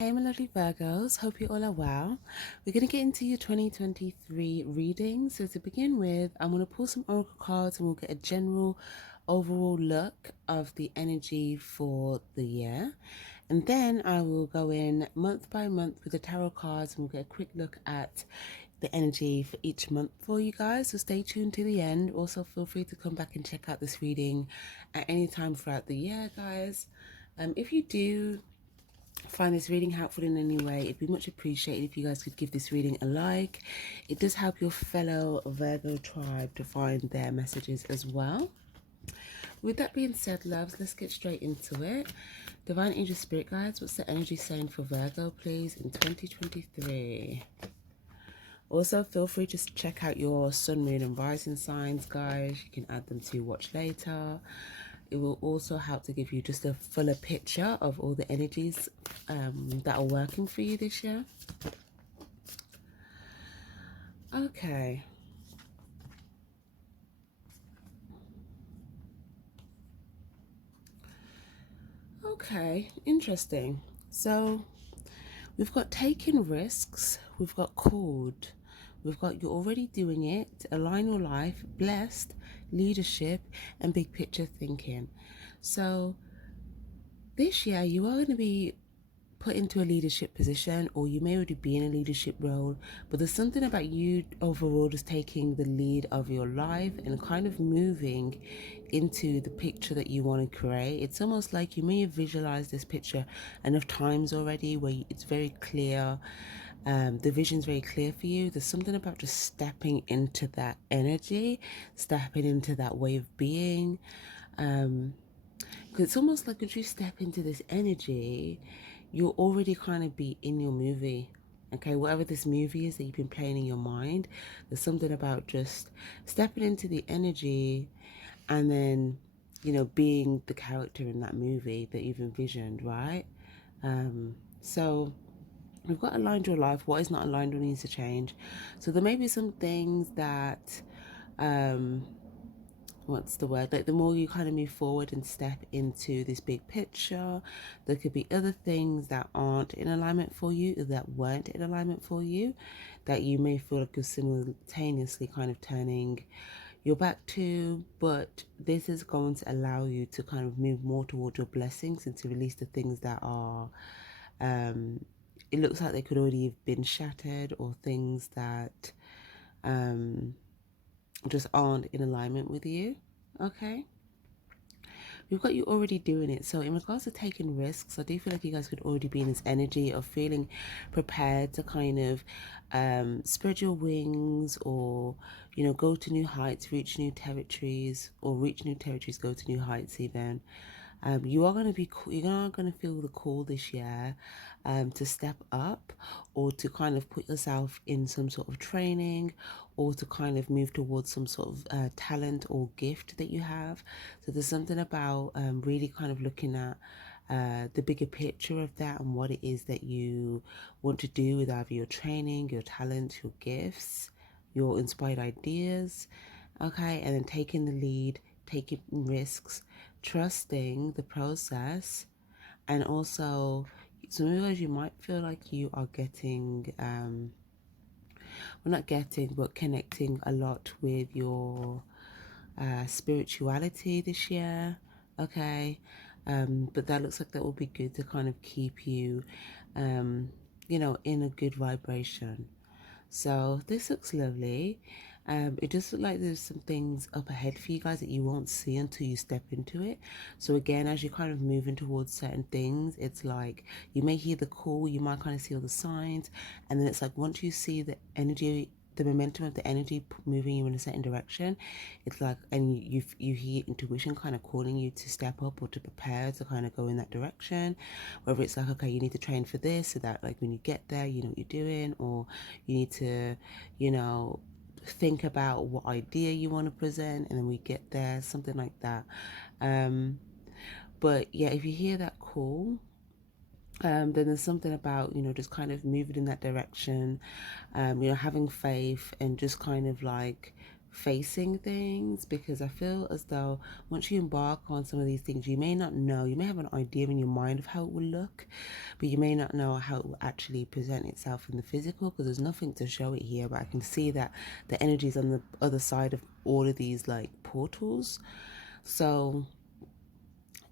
Hey my lovely Virgos, hope you all are well. We're going to get into your 2023 reading. So to begin with, I'm going to pull some oracle cards and we'll get a general overall look of the energy for the year. And then I will go in month by month with the tarot cards and we'll get a quick look at the energy for each month for you guys. So stay tuned to the end. Also feel free to come back and check out this reading at any time throughout the year, guys. If you do find this reading helpful in any way, it'd be much appreciated if you guys could give this reading a like. It does help your fellow Virgo tribe to find their messages as well. With that being said, loves, let's get straight into it. Divine Angel Spirit Guides, what's the energy saying for Virgo, please, in 2023? Also, feel free to check out your sun, moon, and rising signs, guys. You can add them to watch later. It will also help to give you just a fuller picture of all the energies that are working for you this year. Okay. Okay, interesting. So we've got taking risks, we've got called, we've got you're already doing it, align your life, blessed, leadership, and big picture thinking. So this year you are going to be put into a leadership position, or you may already be in a leadership role, but there's something about you overall just taking the lead of your life and kind of moving into the picture that you want to create. It's almost like you may have visualized this picture enough times already where it's very clear. The vision's very clear for you. There's something about just stepping into that energy, stepping into that way of being. Because it's almost like as you step into this energy, you'll already kind of be in your movie. Okay, whatever this movie is that you've been playing in your mind, there's something about just stepping into the energy and then, being the character in that movie that you've envisioned, right? So we've got aligned your life. What is not aligned needs to change. So there may be some things that what's the word, like the more you kind of move forward and step into this big picture, there could be other things that aren't in alignment for you, or that weren't in alignment for you, that you may feel like you're simultaneously kind of turning your back to. But this is going to allow you to kind of move more towards your blessings and to release the things that are it looks like they could already have been shattered, or things that just aren't in alignment with you. Okay, we've got you already doing it. So in regards to taking risks, I do feel like you guys could already be in this energy of feeling prepared to kind of spread your wings, or go to new heights, reach new territories, or reach new territories, go to new heights even. You are going to feel the call this year to step up, or to kind of put yourself in some sort of training, or to kind of move towards some sort of talent or gift that you have. So there's something about really kind of looking at the bigger picture of that and what it is that you want to do with either your training, your talent, your gifts, your inspired ideas. Okay, and then taking the lead, taking risks, trusting the process, and also some of you might feel like you are getting well, not getting, but connecting a lot with your spirituality this year. Okay, but that looks like that will be good to kind of keep you in a good vibration. So this looks lovely. It does look like there's some things up ahead for you guys that you won't see until you step into it. So again, as you're kind of moving towards certain things, it's like you may hear the call, you might kind of see all the signs, and then it's like once you see the energy, the momentum of the energy moving you in a certain direction, it's like, and you hear intuition kind of calling you to step up or to prepare to kind of go in that direction. Whether it's like, okay, you need to train for this, so that like when you get there, you know what you're doing, or you need to, think about what idea you want to present, and then we get there, something like that. But yeah, if you hear that call, then there's something about just kind of moving in that direction, having faith, and just kind of like facing things, because I feel as though once you embark on some of these things, you may not know, you may have an idea in your mind of how it will look, but you may not know how it will actually present itself in the physical, because there's nothing to show it here. But I can see that the energy is on the other side of all of these like portals. So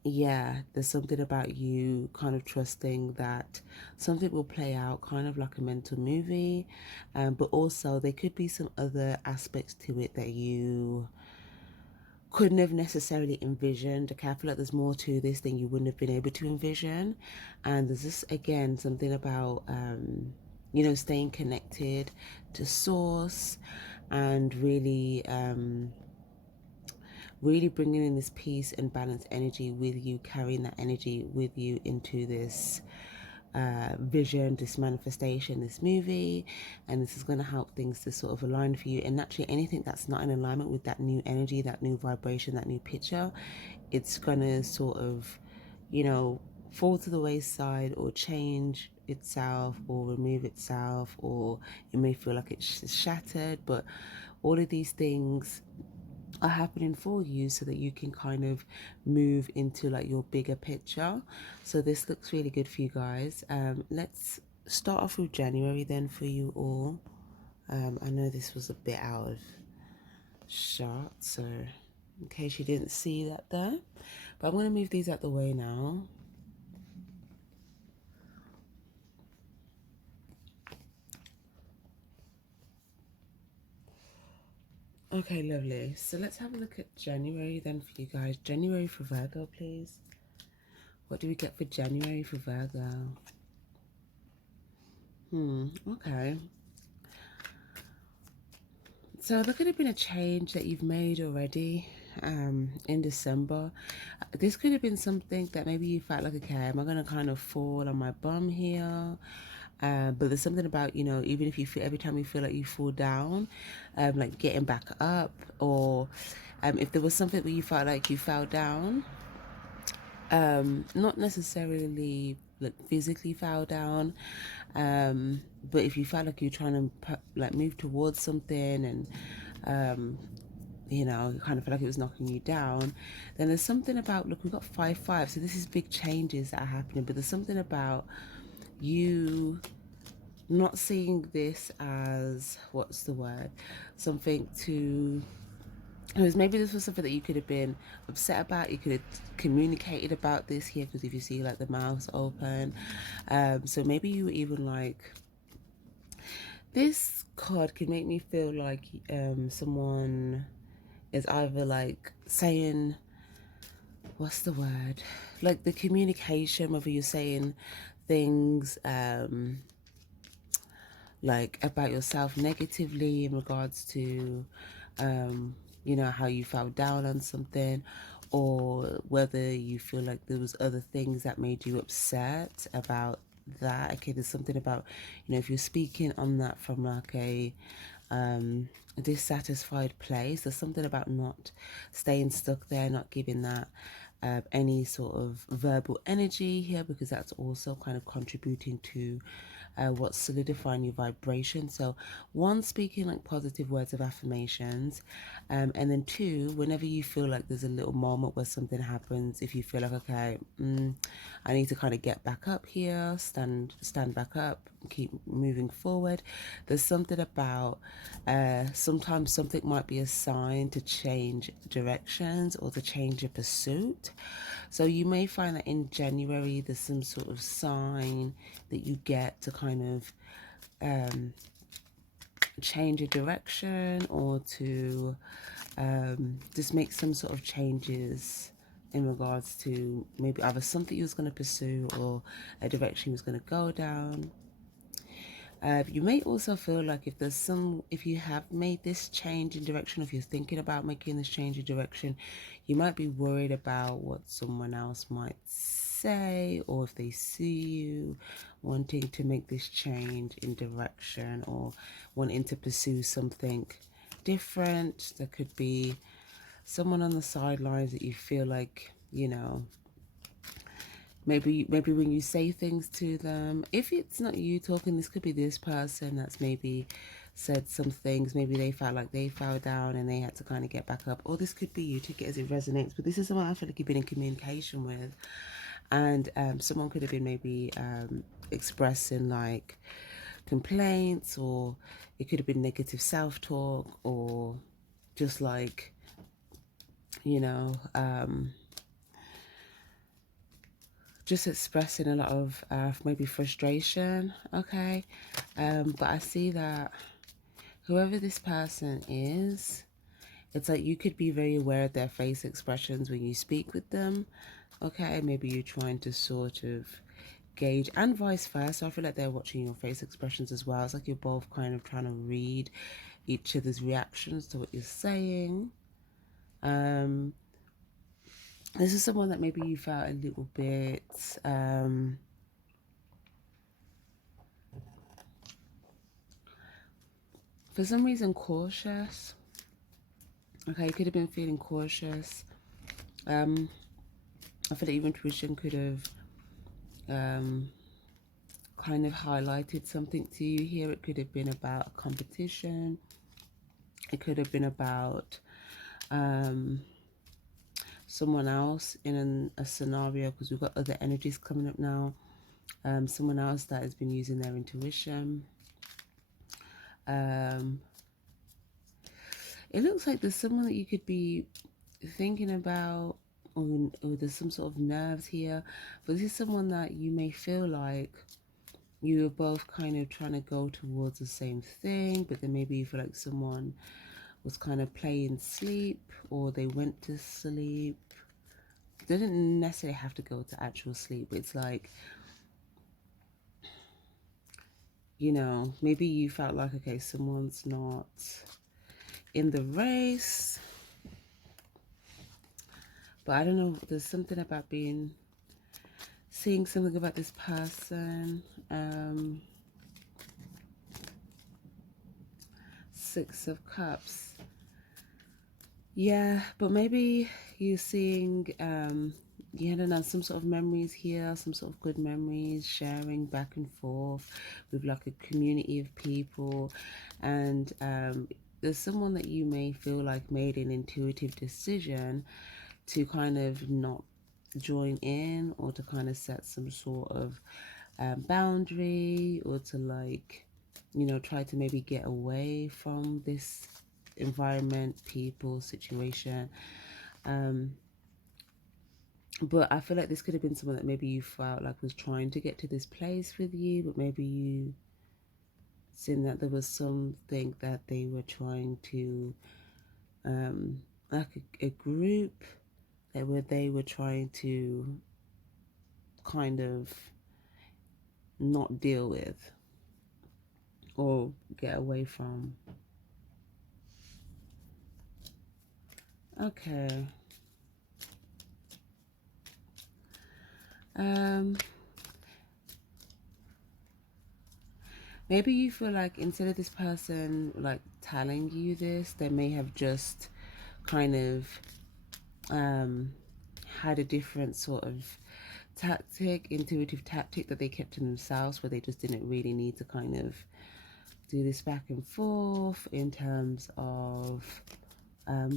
yeah, there's something about you kind of trusting that something will play out kind of like a mental movie, but also there could be some other aspects to it that you couldn't have necessarily envisioned. Okay, I feel like there's more to this than you wouldn't have been able to envision. And there's this, again, something about, you know, staying connected to source, and really bringing in this peace and balanced energy with you, carrying that energy with you into this vision, this manifestation, this movie. And this is going to help things to sort of align for you. And naturally, anything that's not in alignment with that new energy, that new vibration, that new picture, it's going to sort of, you know, fall to the wayside, or change itself, or remove itself, or it may feel like it's shattered. But all of these things are happening for you so that you can kind of move into like your bigger picture. So this looks really good for you guys. Let's start off with January then for you all. I know this was a bit out of shot, so in case you didn't see that there, but I'm going to move these out the way now. Okay, lovely. So let's have a look at January then for you guys. January for Virgo, please. What do we get for January for Virgo? Okay. So there could have been a change that you've made already in December. This could have been something that maybe you felt like, okay, am I going to kind of fall on my bum here? But there's something about, you know, even if you feel, every time you feel like you fall down, like getting back up, or if there was something where you felt like you fell down, not necessarily like physically fell down, but if you felt like you're trying to like move towards something, and you know, you kind of feel like it was knocking you down, then there's something about, look, we've got 5-5, so this is big changes that are happening. But there's something about you not seeing this as, what's the word, something to, because maybe this was something that you could have been upset about. You could have communicated about this here, because if you see like the mouth's open, so maybe you were even like, this card can make me feel like someone is either like saying, what's the word, like the communication, whether you're saying things like about yourself negatively in regards to you know, how you fell down on something, or whether you feel like there was other things that made you upset about that. Okay, there's something about, you know, if you're speaking on that from like a dissatisfied place, there's something about not staying stuck there, not giving that any sort of verbal energy here, because that's also kind of contributing to what's solidifying your vibration. So one, speaking like positive words of affirmations, and then two, whenever you feel like there's a little moment where something happens, if you feel like, okay, I need to kind of get back up here, stand back up, keep moving forward, there's something about sometimes something might be a sign to change directions, or to change your pursuit. So you may find that in January there's some sort of sign that you get to kind of change your direction, or to just make some sort of changes in regards to maybe either something you was going to pursue, or a direction you was going to go down. You may also feel like if you have made this change in direction, if you're thinking about making this change in direction, you might be worried about what someone else might say, or if they see you wanting to make this change in direction, or wanting to pursue something different. There could be someone on the sidelines that you feel like, you know, maybe when you say things to them, if it's not you talking, this could be this person that's maybe said some things. Maybe they felt like they fell down and they had to kind of get back up. Or this could be you, take it as it resonates. But this is someone I feel like you've been in communication with. And someone could have been maybe expressing like complaints, or it could have been negative self-talk, or just like, you know, just expressing a lot of maybe frustration. Okay. But I see that whoever this person is, it's like you could be very aware of their face expressions when you speak with them. Okay, maybe you're trying to sort of gauge, and vice versa. I feel like they're watching your face expressions as well. It's like you're both kind of trying to read each other's reactions to what you're saying. This is someone that maybe you felt a little bit for some reason cautious. Okay, you could have been feeling cautious. I feel like your intuition could have kind of highlighted something to you here. It could have been about a competition. It could have been about someone else in a scenario, because we've got other energies coming up now. Someone else that has been using their intuition. It looks like there's someone that you could be thinking about, or there's some sort of nerves here. But this is someone that you may feel like you were both kind of trying to go towards the same thing, but then maybe you feel like someone was kind of playing sleep, or they went to sleep. They didn't necessarily have to go to actual sleep. It's like, you know, maybe you felt like, okay, someone's not in the race. But I don't know, there's something about seeing something about this person. Six of Cups. Yeah, but maybe you're seeing, you had enough, some sort of memories here, some sort of good memories, sharing back and forth with like a community of people. And there's someone that you may feel like made an intuitive decision to kind of not join in, or to kind of set some sort of boundary, or to like, you know, try to maybe get away from this environment, people, situation. But I feel like this could have been someone that maybe you felt like was trying to get to this place with you, but maybe you seen that there was something that they were trying to like a group that they were trying to kind of not deal with or get away from. Okay. Maybe you feel like instead of this person like telling you this, they may have just kind of had a different sort of tactic, intuitive tactic that they kept to themselves, where they just didn't really need to kind of do this back and forth in terms of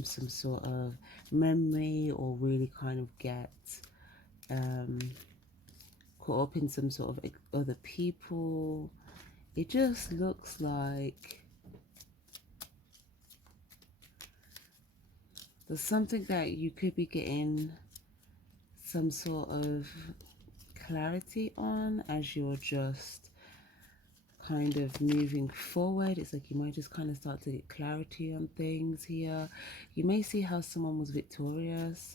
some sort of memory, or really kind of get caught up in some sort of other people. It just looks like there's something that you could be getting some sort of clarity on as you're just kind of moving forward. It's like you might just kind of start to get clarity on things here. You may see how someone was victorious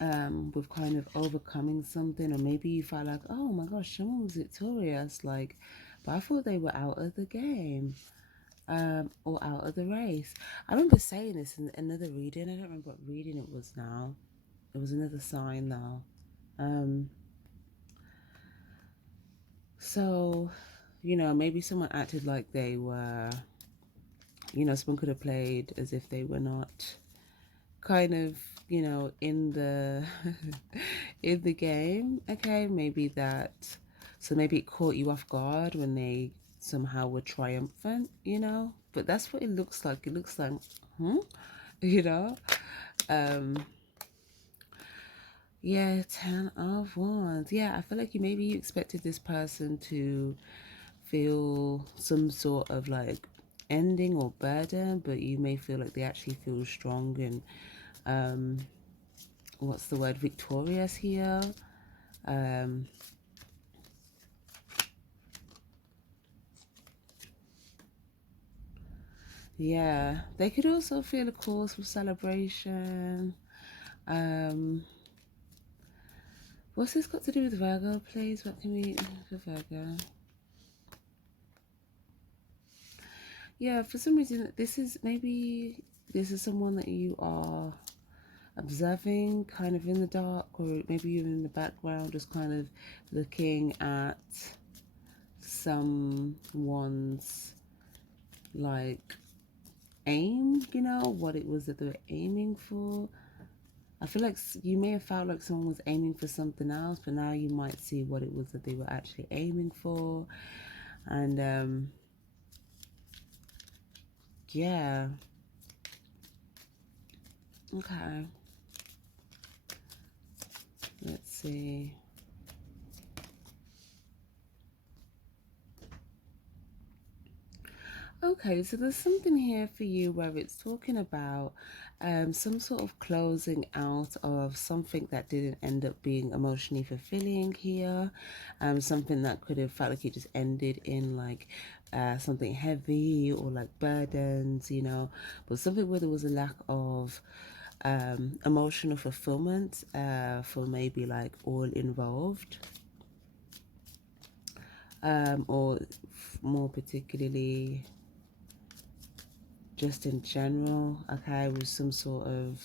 with kind of overcoming something, or maybe you felt like, oh my gosh, someone was victorious, like, but I thought they were out of the game, or out of the race. I remember saying this in another reading. I don't remember what reading it was now. It was another sign though. So, you know, maybe someone acted like they were, you know, someone could have played as if they were not kind of, you know, in the in the game. Okay, maybe that, so maybe it caught you off guard when they somehow were triumphant, you know. But that's what it looks like. It looks like, you know. Um, yeah, 10 of Wands. Yeah, I feel like you expected this person to feel some sort of like ending or burden, but you may feel like they actually feel strong and what's the word, victorious here. Um, yeah, they could also feel a cause for celebration. Um, what's this got to do with Virgo, please? What can we for Virgo? Yeah, for some reason, this is someone that you are observing kind of in the dark, or maybe you're in the background just kind of looking at someone's like aim, you know, what it was that they were aiming for. I feel like you may have felt like someone was aiming for something else, but now you might see what it was that they were actually aiming for. And yeah, okay, let's see. Okay, so there's something here for you where it's talking about some sort of closing out of something that didn't end up being emotionally fulfilling here. Something that could have felt like it just ended in like something heavy or like burdens, you know, but something where there was a lack of emotional fulfillment for maybe like all involved. Or more particularly just in general, okay, with some sort of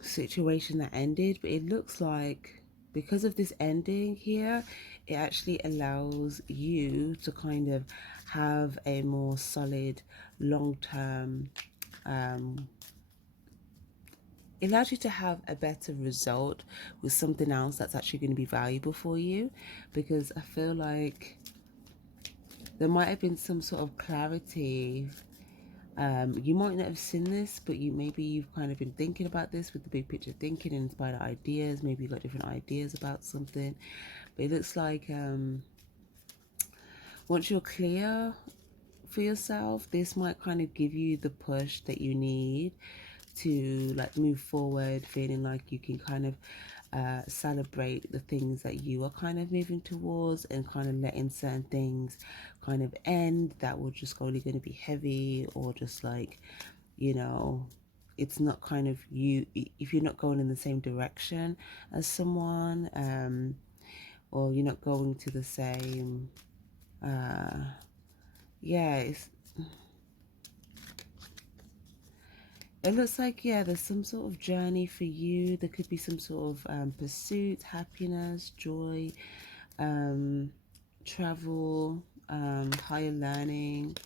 situation that ended. But it looks like because of this ending here, it actually allows you to kind of have a more solid long-term it allows you to have a better result with something else that's actually going to be valuable for you, because I feel like there might have been some sort of clarity. You might not have seen this, but you've kind of been thinking about this with the big picture thinking and inspired ideas. Maybe you got different ideas about something, but it looks like once you're clear for yourself, this might kind of give you the push that you need to like move forward, feeling like you can kind of celebrate the things that you are kind of moving towards, and kind of letting certain things kind of end that were just only going to be heavy, or just like, you know, it's not kind of you, if you're not going in the same direction as someone, or you're not going to the same yeah, it looks like, yeah, there's some sort of journey for you. There could be some sort of pursuit, happiness, joy, travel, higher learning,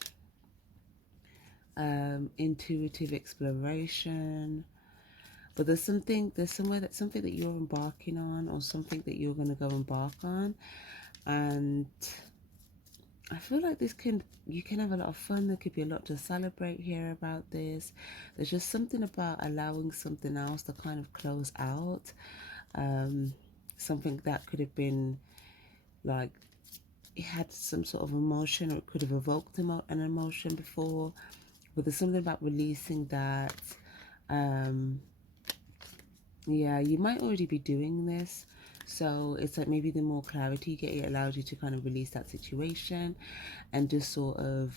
intuitive exploration. But something that you're embarking on, or something that you're going to go embark on. And I feel like you can have a lot of fun. There could be a lot to celebrate here about this. There's just something about allowing something else to kind of close out. Something that could have been like, it had some sort of emotion, or it could have evoked an emotion before. But there's something about releasing that. Yeah, you might already be doing this. So it's like maybe the more clarity you get, it allows you to kind of release that situation and just sort of,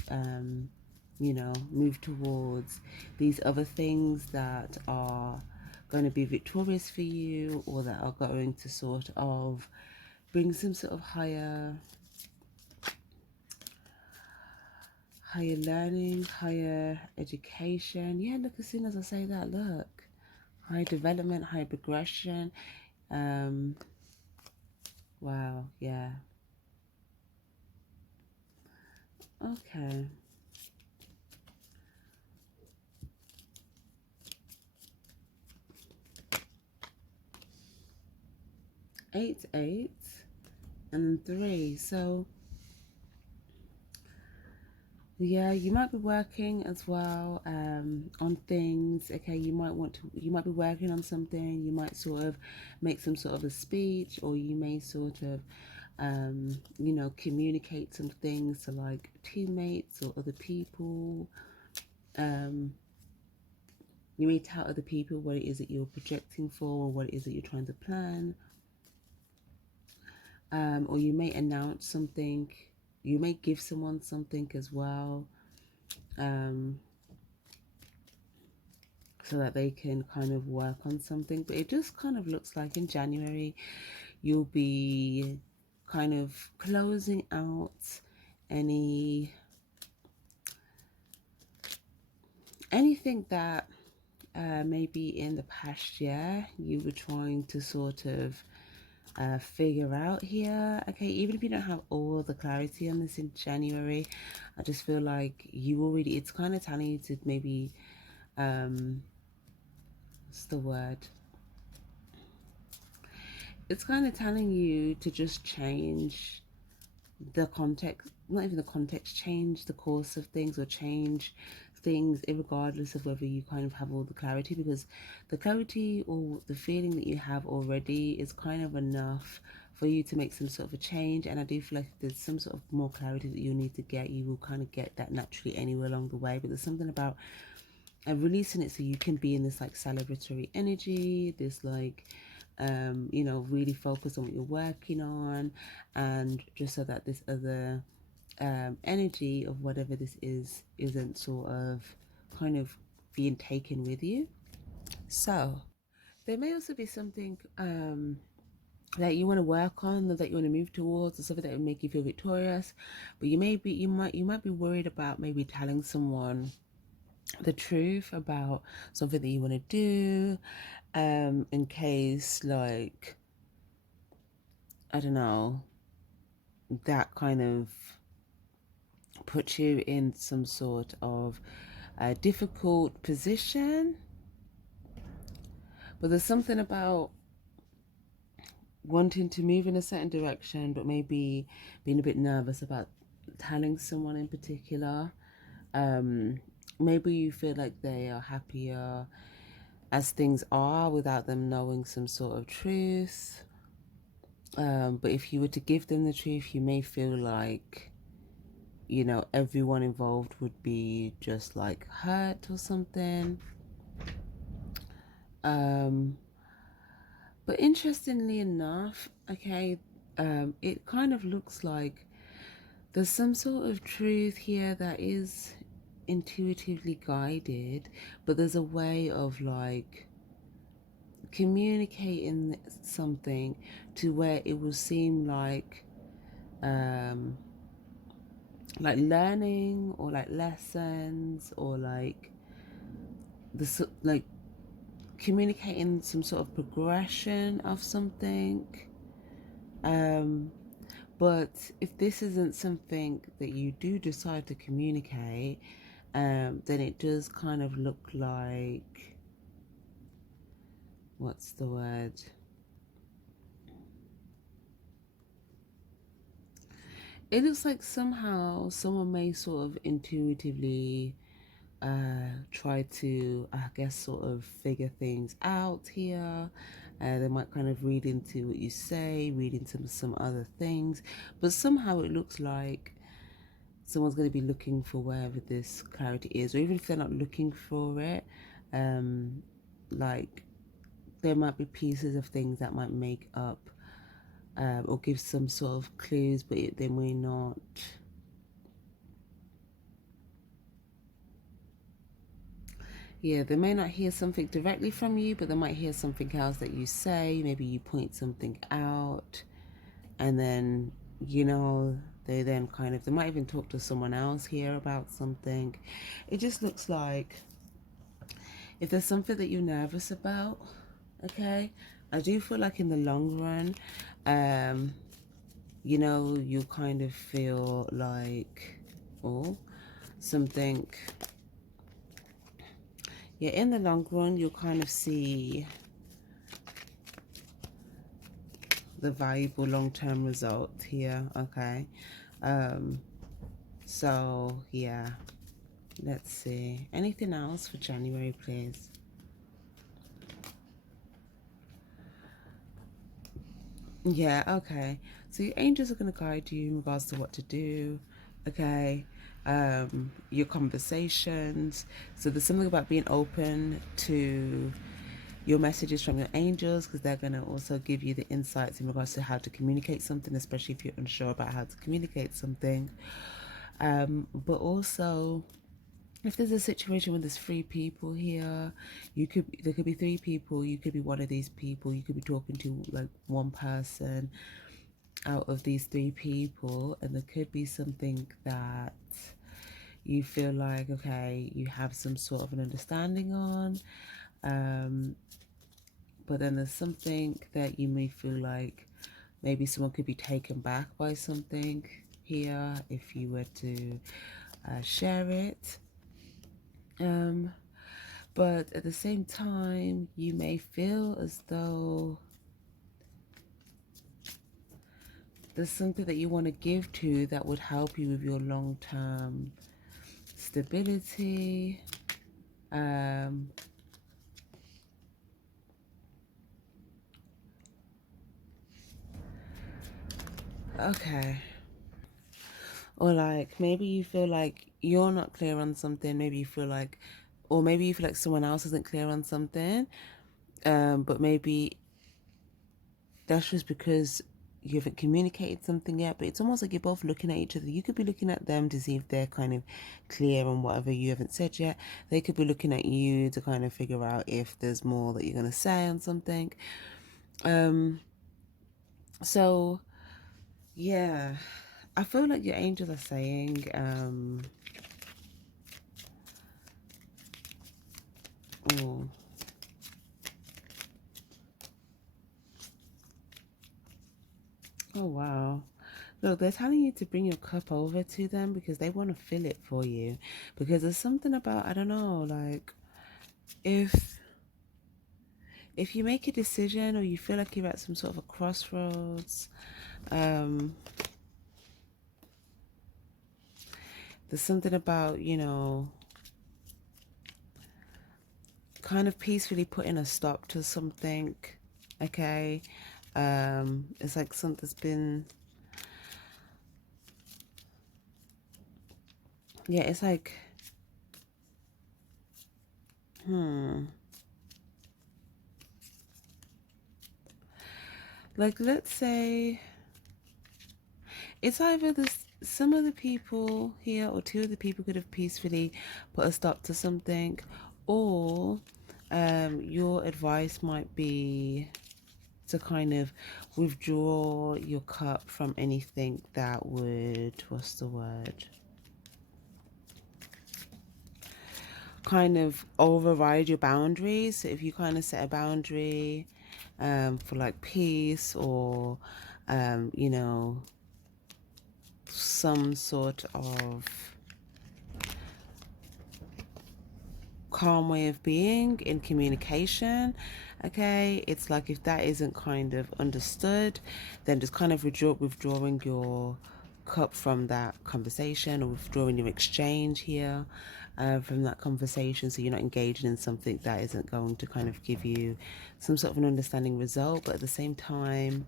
you know, move towards these other things that are going to be victorious for you, or that are going to sort of bring some sort of higher learning, higher education. Yeah, look, as soon as I say that, look, high development, high progression. Wow, yeah. Okay. 8, 8. and then 3. So yeah, you might be working as well on things. Okay, you might be working on something. You might sort of make some sort of a speech, or you may sort of communicate some things to like teammates or other people. um you may tell other people what it is that you're projecting for, or what it is that you're trying to plan. Or you may announce something. You may give someone something as well, so that they can kind of work on something. But it just kind of looks like in January you'll be kind of closing out anything that maybe in the past year you were trying to sort of figure out here. Okay, even if you don't have all the clarity on this in January, I just feel like it's kind of telling you to maybe what's the word, it's kind of telling you to just change the context, not even the context, change the course of things, or change things regardless of whether you kind of have all the clarity, because the clarity or the feeling that you have already is kind of enough for you to make some sort of a change. And I do feel like if there's some sort of more clarity that you need to get, you will kind of get that naturally anywhere along the way. But there's something about releasing it so you can be in this like celebratory energy, this like really focus on what you're working on, and just so that this other energy of whatever this is isn't sort of kind of being taken with you. So there may also be something that you want to work on, or that you want to move towards, or something that would make you feel victorious. But you might be worried about maybe telling someone the truth about something that you want to do, in case, like, I don't know, that kind of puts you in some sort of a difficult position. But there's something about wanting to move in a certain direction, but maybe being a bit nervous about telling someone in particular. Maybe you feel like they are happier as things are without them knowing some sort of truth. But if you were to give them the truth, you may feel like, everyone involved would be just like hurt or something. But interestingly enough, okay, it kind of looks like there's some sort of truth here that is intuitively guided, but there's a way of like communicating something to where it will seem like learning, or like lessons, or like like communicating some sort of progression of something. But if this isn't something that you do decide to communicate, then it does kind of look like, what's the word? It looks like somehow someone may sort of intuitively try to, I guess, sort of figure things out here. They might kind of read into what you say, read into some other things, but somehow it looks like someone's going to be looking for wherever this clarity is, or even if they're not looking for it, like there might be pieces of things that might make up, or give some sort of clues, but they may not. Yeah, they may not hear something directly from you, but they might hear something else that you say. Maybe you point something out, and then, they then kind of, they might even talk to someone else here about something. It just looks like if there's something that you're nervous about, okay, I do feel like in the long run, you kind of feel like, oh, something, yeah, in the long run, you'll kind of see the valuable long-term result here. Okay. So yeah, let's see. Anything else for January, please? Yeah, okay. So your angels are going to guide you in regards to what to do, okay? Your conversations. So there's something about being open to your messages from your angels, because they're going to also give you the insights in regards to how to communicate something, especially if you're unsure about how to communicate something. But also, if there's a situation where there's three people here, there could be three people. You could be one of these people. You could be talking to like one person out of these three people, and there could be something that you feel like, okay, you have some sort of an understanding on, but then there's something that you may feel like maybe someone could be taken back by something here if you were to share it. But at the same time, you may feel as though there's something that you want to give to that would help you with your long-term stability. Okay. Or like maybe you feel like you're not clear on something. Maybe you feel like, or maybe you feel like someone else isn't clear on something. But maybe that's just because you haven't communicated something yet. But it's almost like you're both looking at each other. You could be looking at them to see if they're kind of clear on whatever you haven't said yet. They could be looking at you to kind of figure out if there's more that you're going to say on something. So yeah, I feel like your angels are saying, oh, oh wow. Look, they're telling you to bring your cup over to them because they want to fill it for you. Because there's something about, I don't know, like if you make a decision or you feel like you're at some sort of a crossroads, there's something about, kind of peacefully putting a stop to something, okay? It's like something's been, yeah, it's like, like let's say it's either this, some of the people here or two of the people could have peacefully put a stop to something, or your advice might be to kind of withdraw your cup from anything that would, what's the word, kind of override your boundaries. So if you kind of set a boundary for like peace or some sort of calm way of being in communication, okay, it's like if that isn't kind of understood, then just kind of withdrawing your cup from that conversation, or withdrawing your exchange here from that conversation, so you're not engaging in something that isn't going to kind of give you some sort of an understanding result. But at the same time,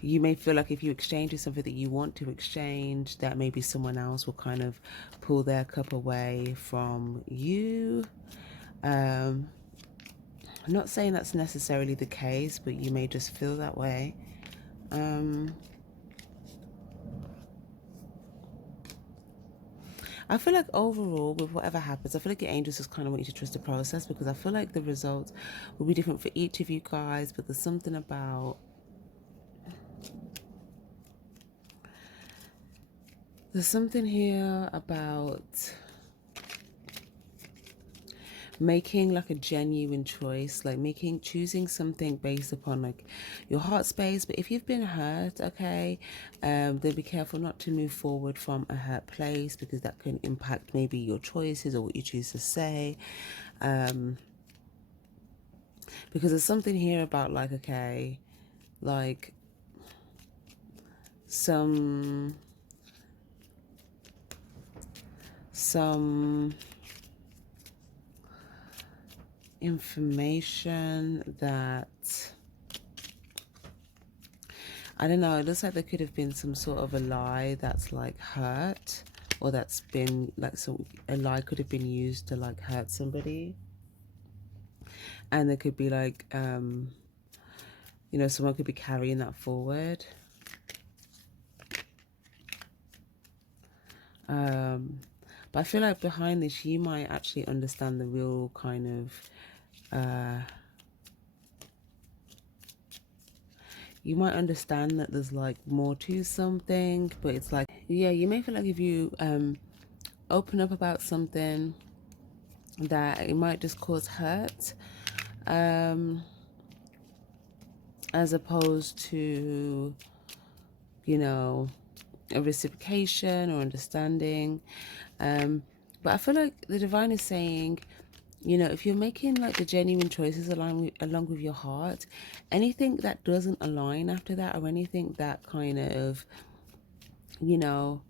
you may feel like if you exchange with something that you want to exchange, that maybe someone else will kind of pull their cup away from you. I'm not saying that's necessarily the case, but you may just feel that way. I feel like overall, with whatever happens, I feel like your angels just kind of want you to trust the process, because I feel like the results will be different for each of you guys, but there's something about, there's something here about making like a genuine choice, like choosing something based upon like your heart space. But if you've been hurt, okay, then be careful not to move forward from a hurt place, because that can impact maybe your choices or what you choose to say. Because there's something here about like, okay, like some information that, I don't know, it looks like there could have been some sort of a lie that's like hurt, or that's been like, so a lie could have been used to like hurt somebody. And there could be like, you know, someone could be carrying that forward. But I feel like behind this, you might actually understand the real kind of, you might understand that there's like more to something, but it's like, yeah, you may feel like if you open up about something, that it might just cause hurt, as opposed to, you know, a reciprocation or understanding. But I feel like the divine is saying, you know, if you're making like the genuine choices along with your heart, anything that doesn't align after that, or anything that kind of, you know,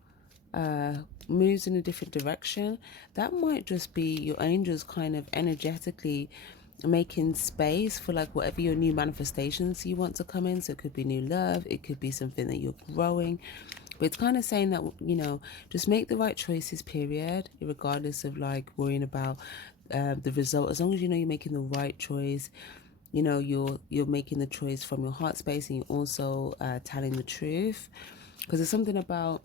moves in a different direction, that might just be your angels kind of energetically making space for like whatever your new manifestations you want to come in. So it could be new love, it could be something that you're growing, but it's kind of saying that, you know, just make the right choices, period, regardless of like worrying about the result. As long as you know you're making the right choice, you know, you're making the choice from your heart space, and you're also telling the truth. Because there's something about,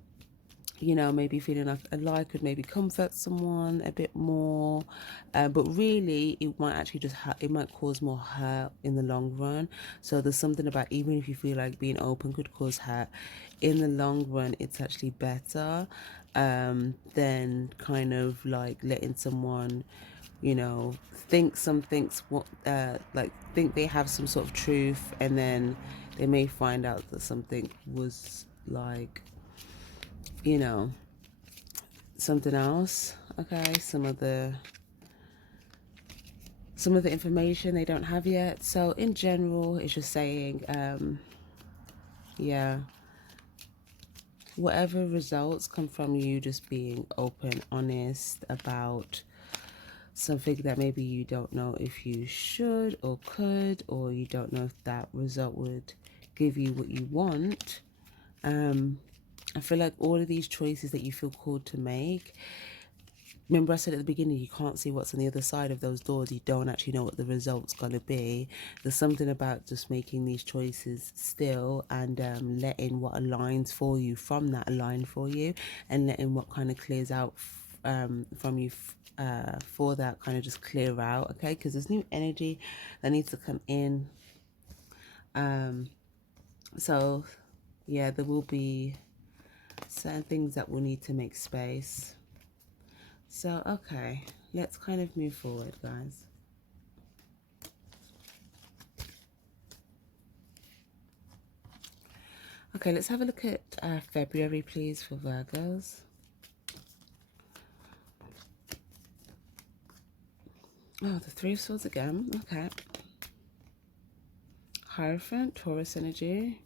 you know, maybe feeling like a lie could maybe comfort someone a bit more, but really it might actually just it might cause more hurt in the long run. So there's something about, even if you feel like being open could cause hurt, in the long run it's actually better than kind of like letting someone, you know, think something's what like think they have some sort of truth, and then they may find out that something was like, you know, something else. Okay, some of the information they don't have yet. So in general, it's just saying, yeah, whatever results come from you just being open, honest about something that maybe you don't know if you should or could, or you don't know if that result would give you what you want. I feel like all of these choices that you feel called to make, remember I said at the beginning, you can't see what's on the other side of those doors. You don't actually know what the result's going to be. There's something about just making these choices still, and letting what aligns for you from that align for you, and letting what kind of clears out from you for that kind of just clear out. Okay, because there's new energy that needs to come in. So yeah, there will be certain things that will need to make space. So, okay, let's kind of move forward, guys. Okay, let's have a look at February, please, for Virgos. Oh, the Three of Swords again. Okay. Hierophant, Taurus energy.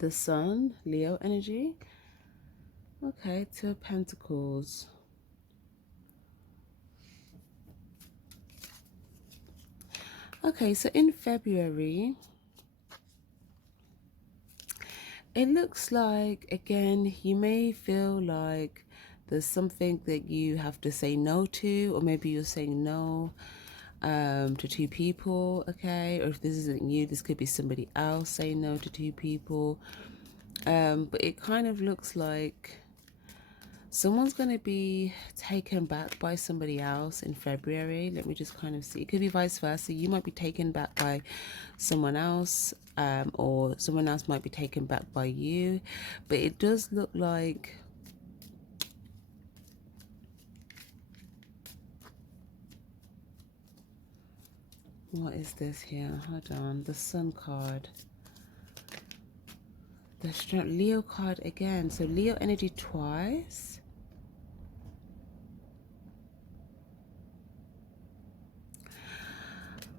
The Sun, Leo energy. Okay, Two of Pentacles. Okay, so in February, it looks like, again, you may feel like there's something that you have to say no to, or maybe you're saying no to two people, okay? Or if this isn't you, this could be somebody else saying no to two people. But it kind of looks like someone's going to be taken back by somebody else in February. Let me just kind of see. It could be vice versa. You might be taken back by someone else, or someone else might be taken back by you. But it does look like what is this here? Hold on. The Sun card. The Strength, Leo card again. So Leo energy twice.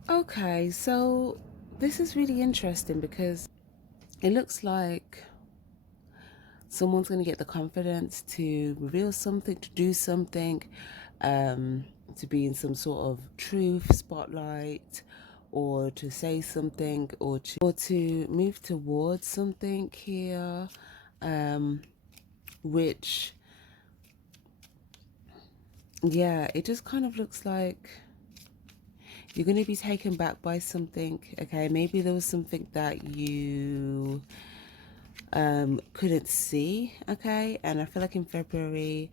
Okay, so this is really interesting because it looks like someone's going to get the confidence to reveal something, to do something, to be in some sort of truth spotlight, or to say something, or to move towards something here, which, yeah, it just kind of looks like you're going to be taken back by something. Okay, maybe there was something that you couldn't see. Okay, and I feel like in February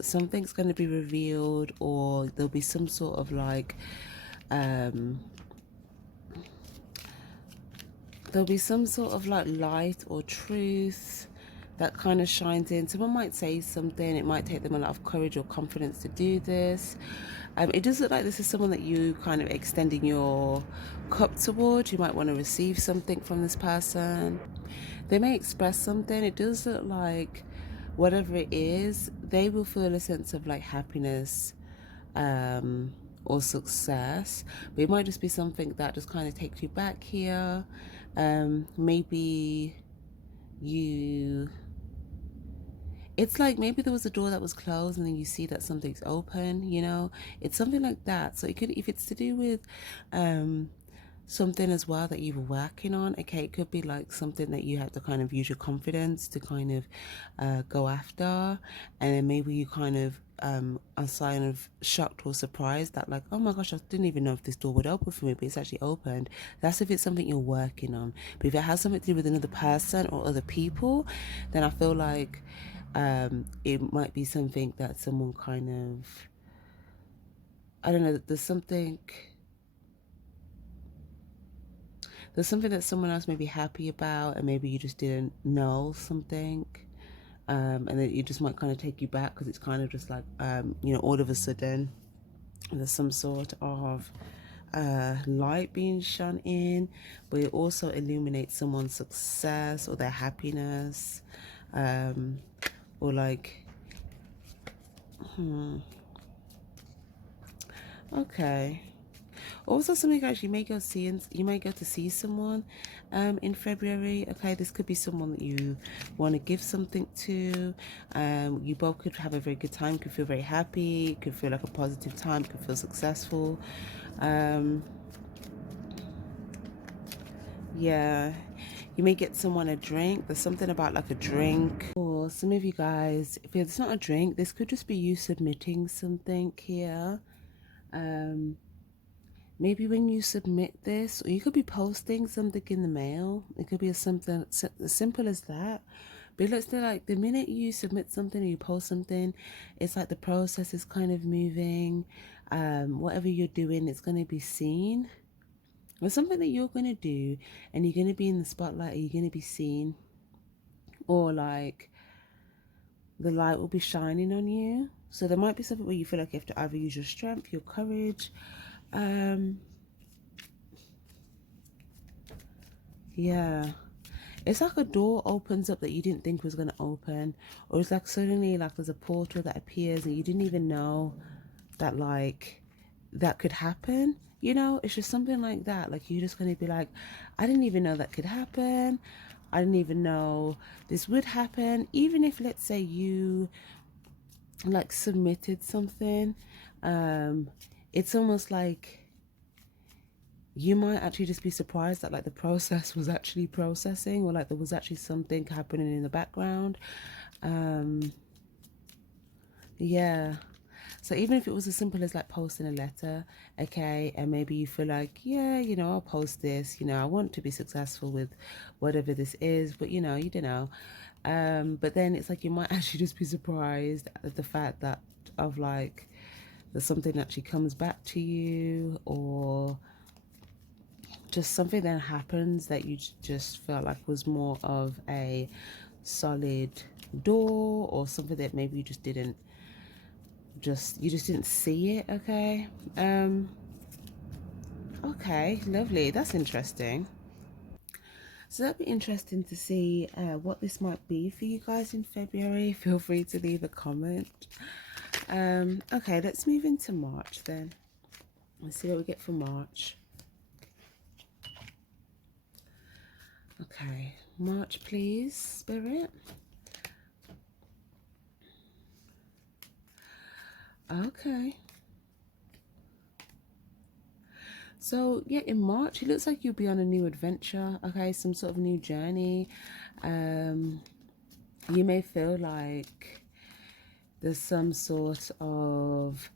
something's going to be revealed, or there'll be some sort of like there'll be some sort of like light or truth that kind of shines in. Someone might say something, it might take them a lot of courage or confidence to do this. It does look like this is someone that you kind of extending your cup towards. You might want to receive something from this person. They may express something. It does look like whatever it is, they will feel a sense of like happiness, or success, but it might just be something that just kind of takes you back here. Maybe you, it's like maybe there was a door that was closed and then you see that something's open, you know, it's something like that. So it could, if it's to do with something as well that you were working on, okay, it could be like something that you have to kind of use your confidence to kind of go after, and then maybe you kind of are kind of shocked or surprised that like, oh my gosh, I didn't even know if this door would open for me, but it's actually opened. That's if it's something you're working on. But if it has something to do with another person or other people, then I feel like it might be something that someone kind of, I don't know, there's something that someone else may be happy about, and maybe you just didn't know something, and then it just might kind of take you back because it's kind of just like, you know, all of a sudden there's some sort of light being shone in, but it also illuminates someone's success or their happiness, or like, okay. Also, something else, you may go see, you may go to see someone in February. Okay, this could be someone that you want to give something to. You both could have a very good time, could feel very happy, could feel like a positive time, could feel successful. Yeah, you may get someone a drink. There's something about like a drink. Or some of you guys, if it's not a drink, this could just be you submitting something here. Maybe when you submit this, or you could be posting something in the mail. It could be something as simple as that. But it looks like the minute you submit something or you post something, it's like the process is kind of moving. Whatever you're doing, it's going to be seen. Or something that you're going to do, and you're going to be in the spotlight, or you're going to be seen. Or like the light will be shining on you. So there might be something where you feel like you have to either use your strength, your courage. Yeah. It's like a door opens up that you didn't think was going to open, or it's like suddenly like there's a portal that appears and you didn't even know that like that could happen. You know, it's just something like that. Like you're just going to be like, I didn't even know that could happen. I didn't even know this would happen. Even if, let's say, you like submitted something, it's almost like you might actually just be surprised that like the process was actually processing, or like there was actually something happening in the background. Yeah, so even if it was as simple as like posting a letter, okay, and maybe you feel like, yeah, you know, I'll post this, you know, I want to be successful with whatever this is, but you know, you don't know. But then it's like you might actually just be surprised at the fact that of like there's something that actually comes back to you, or just something that happens that you just felt like was more of a solid door, or something that maybe you just didn't see it. Okay, okay, lovely, that's interesting. So that'd be interesting to see what this might be for you guys in February. Feel free to leave a comment. Okay, let's move into March then. Let's see what we get for March. Okay, March, please, Spirit. Okay. So yeah, in March, it looks like you'll be on a new adventure, okay, some sort of new journey. You may feel like there's some sort of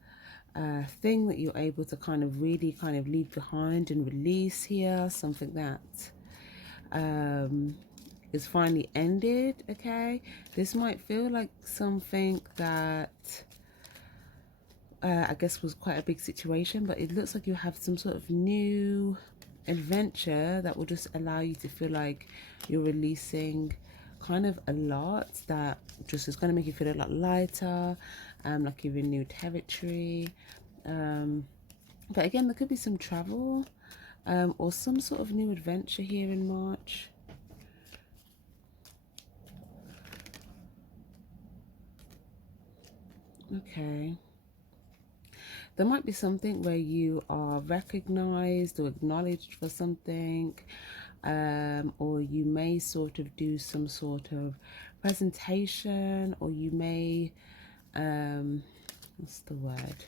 thing that you're able to kind of really kind of leave behind and release here, something that is finally ended, okay? This might feel like something that I guess was quite a big situation, but it looks like you have some sort of new adventure that will just allow you to feel like you're releasing kind of a lot that just is going to make you feel a lot lighter, like you're in new territory. But again, there could be some travel or some sort of new adventure here in March. Okay. There might be something where you are recognized or acknowledged for something, or you may sort of do some sort of presentation, or you may, what's the word?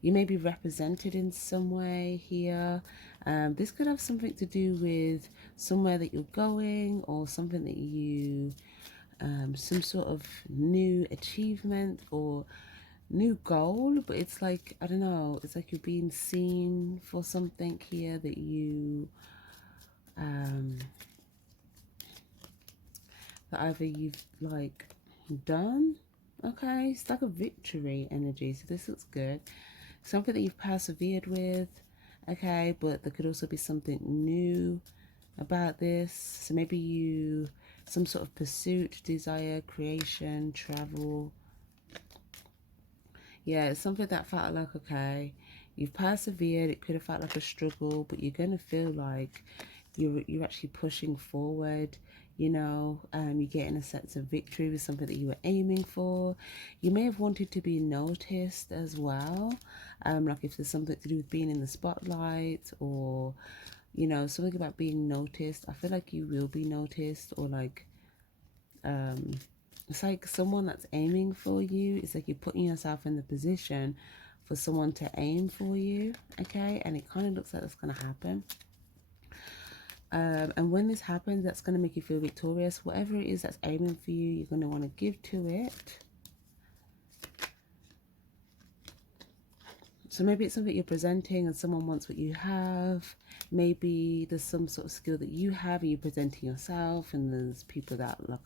You may be represented in some way here. This could have something to do with somewhere that you're going or something that you, some sort of new achievement or new goal, but it's like, I don't know, it's like you're being seen for something here that you, that either you've like done. Okay, it's like a victory energy, so this looks good. Something that you've persevered with, okay, but there could also be something new about this. So maybe you, some sort of pursuit, desire, creation, travel. Yeah, it's something that felt like, okay, you've persevered. It could have felt like a struggle, but you're gonna feel like you're actually pushing forward. You're getting a sense of victory with something that you were aiming for. You may have wanted to be noticed as well, like if there's something to do with being in the spotlight, or something about being noticed. I feel like you will be noticed, or like it's like someone that's aiming for you. It's like you're putting yourself in the position for someone to aim for you, okay? And it kind of looks like that's going to happen. And when this happens, that's going to make you feel victorious. Whatever it is that's aiming for you, you're going to want to give to it. So maybe it's something you're presenting and someone wants what you have. Maybe there's some sort of skill that you have and you're presenting yourself, and there's people that like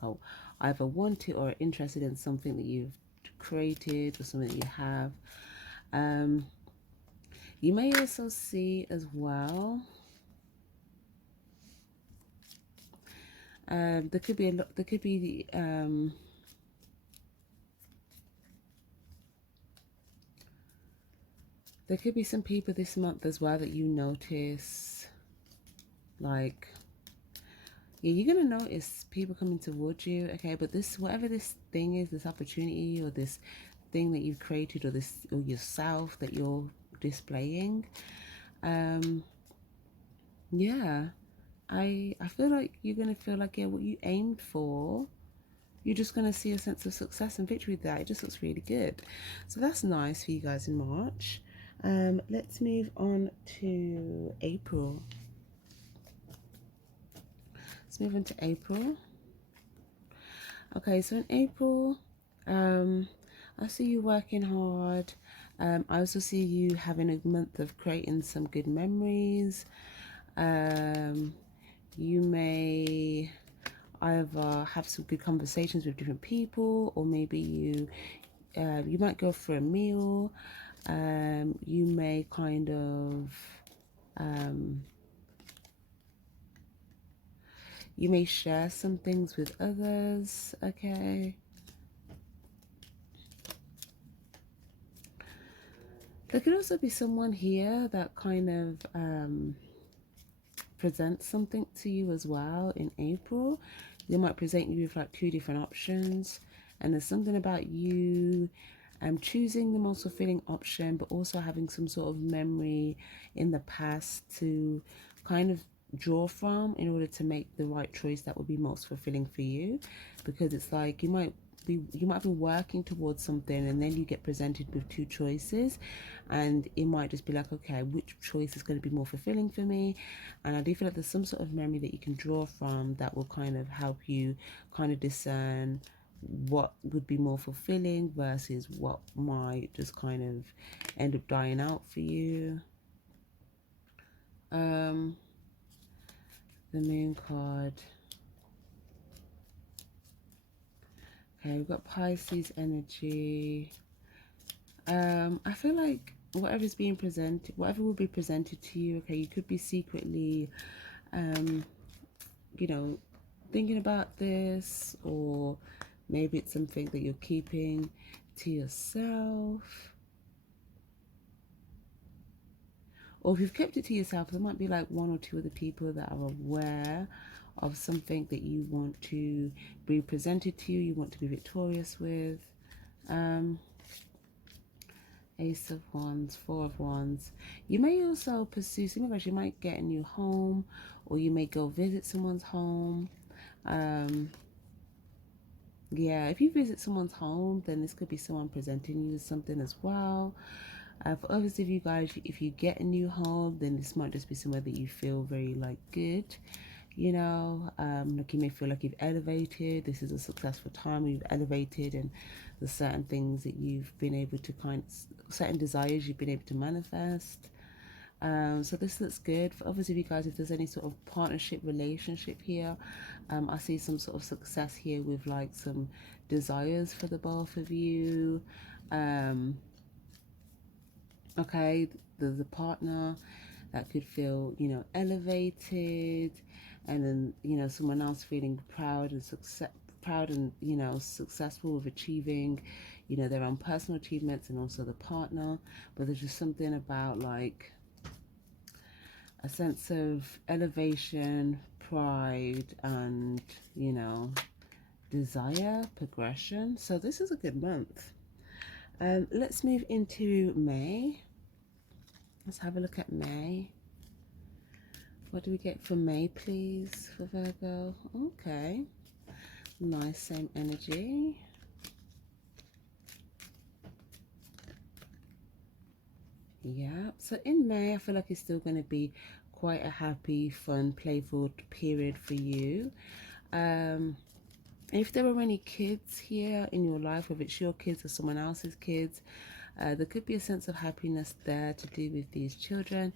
either want it or are interested in something that you've created or something that you have. You may also see as well, there could be a lot, there could be there could be some people this month as well that you notice, like, yeah, you're gonna notice people coming towards you, okay? But this, whatever this thing is, this opportunity or this thing that you've created, or this, or yourself that you're displaying, yeah, I feel like you're gonna feel like, yeah, what you aimed for, you're just gonna see a sense of success and victory with that. It just looks really good. So that's nice for you guys in March. Let's move on to April. Let's move on to April. Okay, so in April, I see you working hard. I also see you having a month of creating some good memories. You may either have some good conversations with different people, or maybe you might go for a meal. You may kind of you may share some things with others, okay? There could also be someone here that kind of presents something to you as well in April. They might present you with like two different options, and there's something about you choosing the most fulfilling option, but also having some sort of memory in the past to kind of draw from in order to make the right choice that would be most fulfilling for you. Because it's like you might be working towards something, and then you get presented with two choices, and it might just be like, okay, which choice is going to be more fulfilling for me? And I do feel like there's some sort of memory that you can draw from that will kind of help you kind of discern what would be more fulfilling versus what might just kind of end up dying out for you. The moon card. Okay, we've got Pisces energy. I feel like whatever's being presented, whatever will be presented to you, okay, you could be secretly, you know, thinking about this, or maybe it's something that you're keeping to yourself. Or if you've kept it to yourself, there might be like one or two other people that are aware of something that you want to be presented to you, you want to be victorious with. Ace of Wands, Four of Wands. You may also pursue, sometimes you might get a new home, or you may go visit someone's home. Yeah, if you visit someone's home, then this could be someone presenting you with something as well. For others of you guys, if you get a new home, then this might just be somewhere that you feel very like good. You know, like you may feel like you've elevated. This is a successful time where you've elevated, and there's certain things that you've been able to certain desires you've been able to manifest. So this looks good. For others of you guys, if there's any sort of partnership relationship here, I see some sort of success here with like some desires for the both of you. Okay, there's a partner that could feel, you know, elevated, and then, you know, someone else feeling proud and, you know, successful with achieving, you know, their own personal achievements, and also the partner. But there's just something about like a sense of elevation, pride, and, you know, desire, progression. So this is a good month. Let's move into May. Let's have a look at May. What do we get for May, please, for Virgo? Okay. Nice, same energy. Yeah. So in May, I feel like it's still going to be quite a happy, fun, playful period for you. If there are any kids here in your life, whether it's your kids or someone else's kids, there could be a sense of happiness there to do with these children.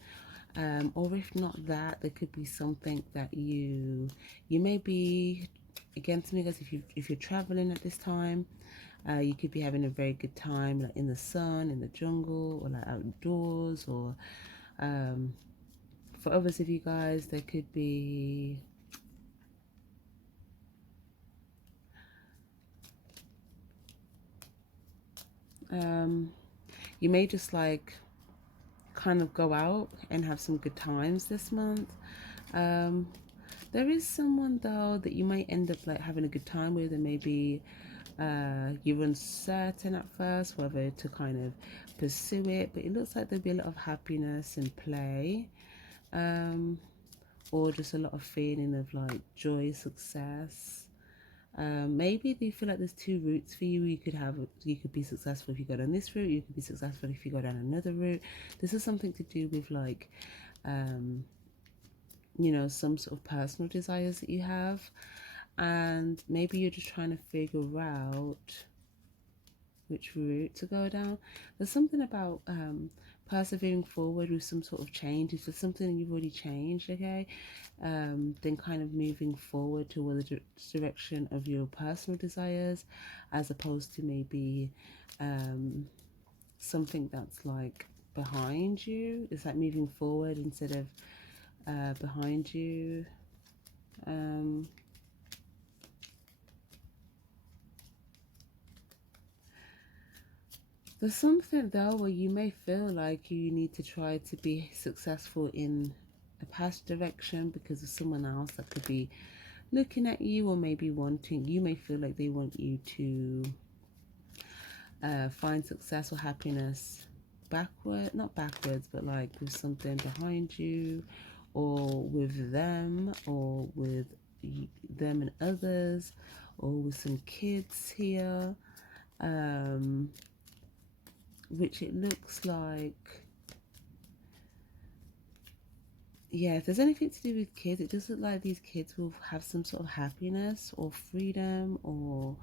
Or if not that, there could be something that you may be, again, to me guys, if you're traveling at this time, you could be having a very good time, like in the sun, in the jungle, or like outdoors. Or for others of you guys, there could be you may just like kind of go out and have some good times this month. There is someone though that you might end up like having a good time with, and maybe you're uncertain at first whether to kind of pursue it, but it looks like there'll be a lot of happiness and play, or just a lot of feeling of like joy, success. Maybe you feel like there's two routes for you. You could be successful if you go down this route, you could be successful if you go down another route. This is something to do with like you know, some sort of personal desires that you have, and maybe you're just trying to figure out which route to go down. There's something about persevering forward with some sort of change. If there's something you've already changed, okay, then kind of moving forward toward the direction of your personal desires, as opposed to maybe something that's like behind you. It's like moving forward instead of behind you. There's something though where you may feel like you need to try to be successful in a past direction because of someone else that could be looking at you, or maybe wanting, you may feel like they want you to find success or happiness not backwards, but like with something behind you, or with them, or with them and others, or with some kids here, which it looks like, yeah, if there's anything to do with kids, it does look like these kids will have some sort of happiness or freedom or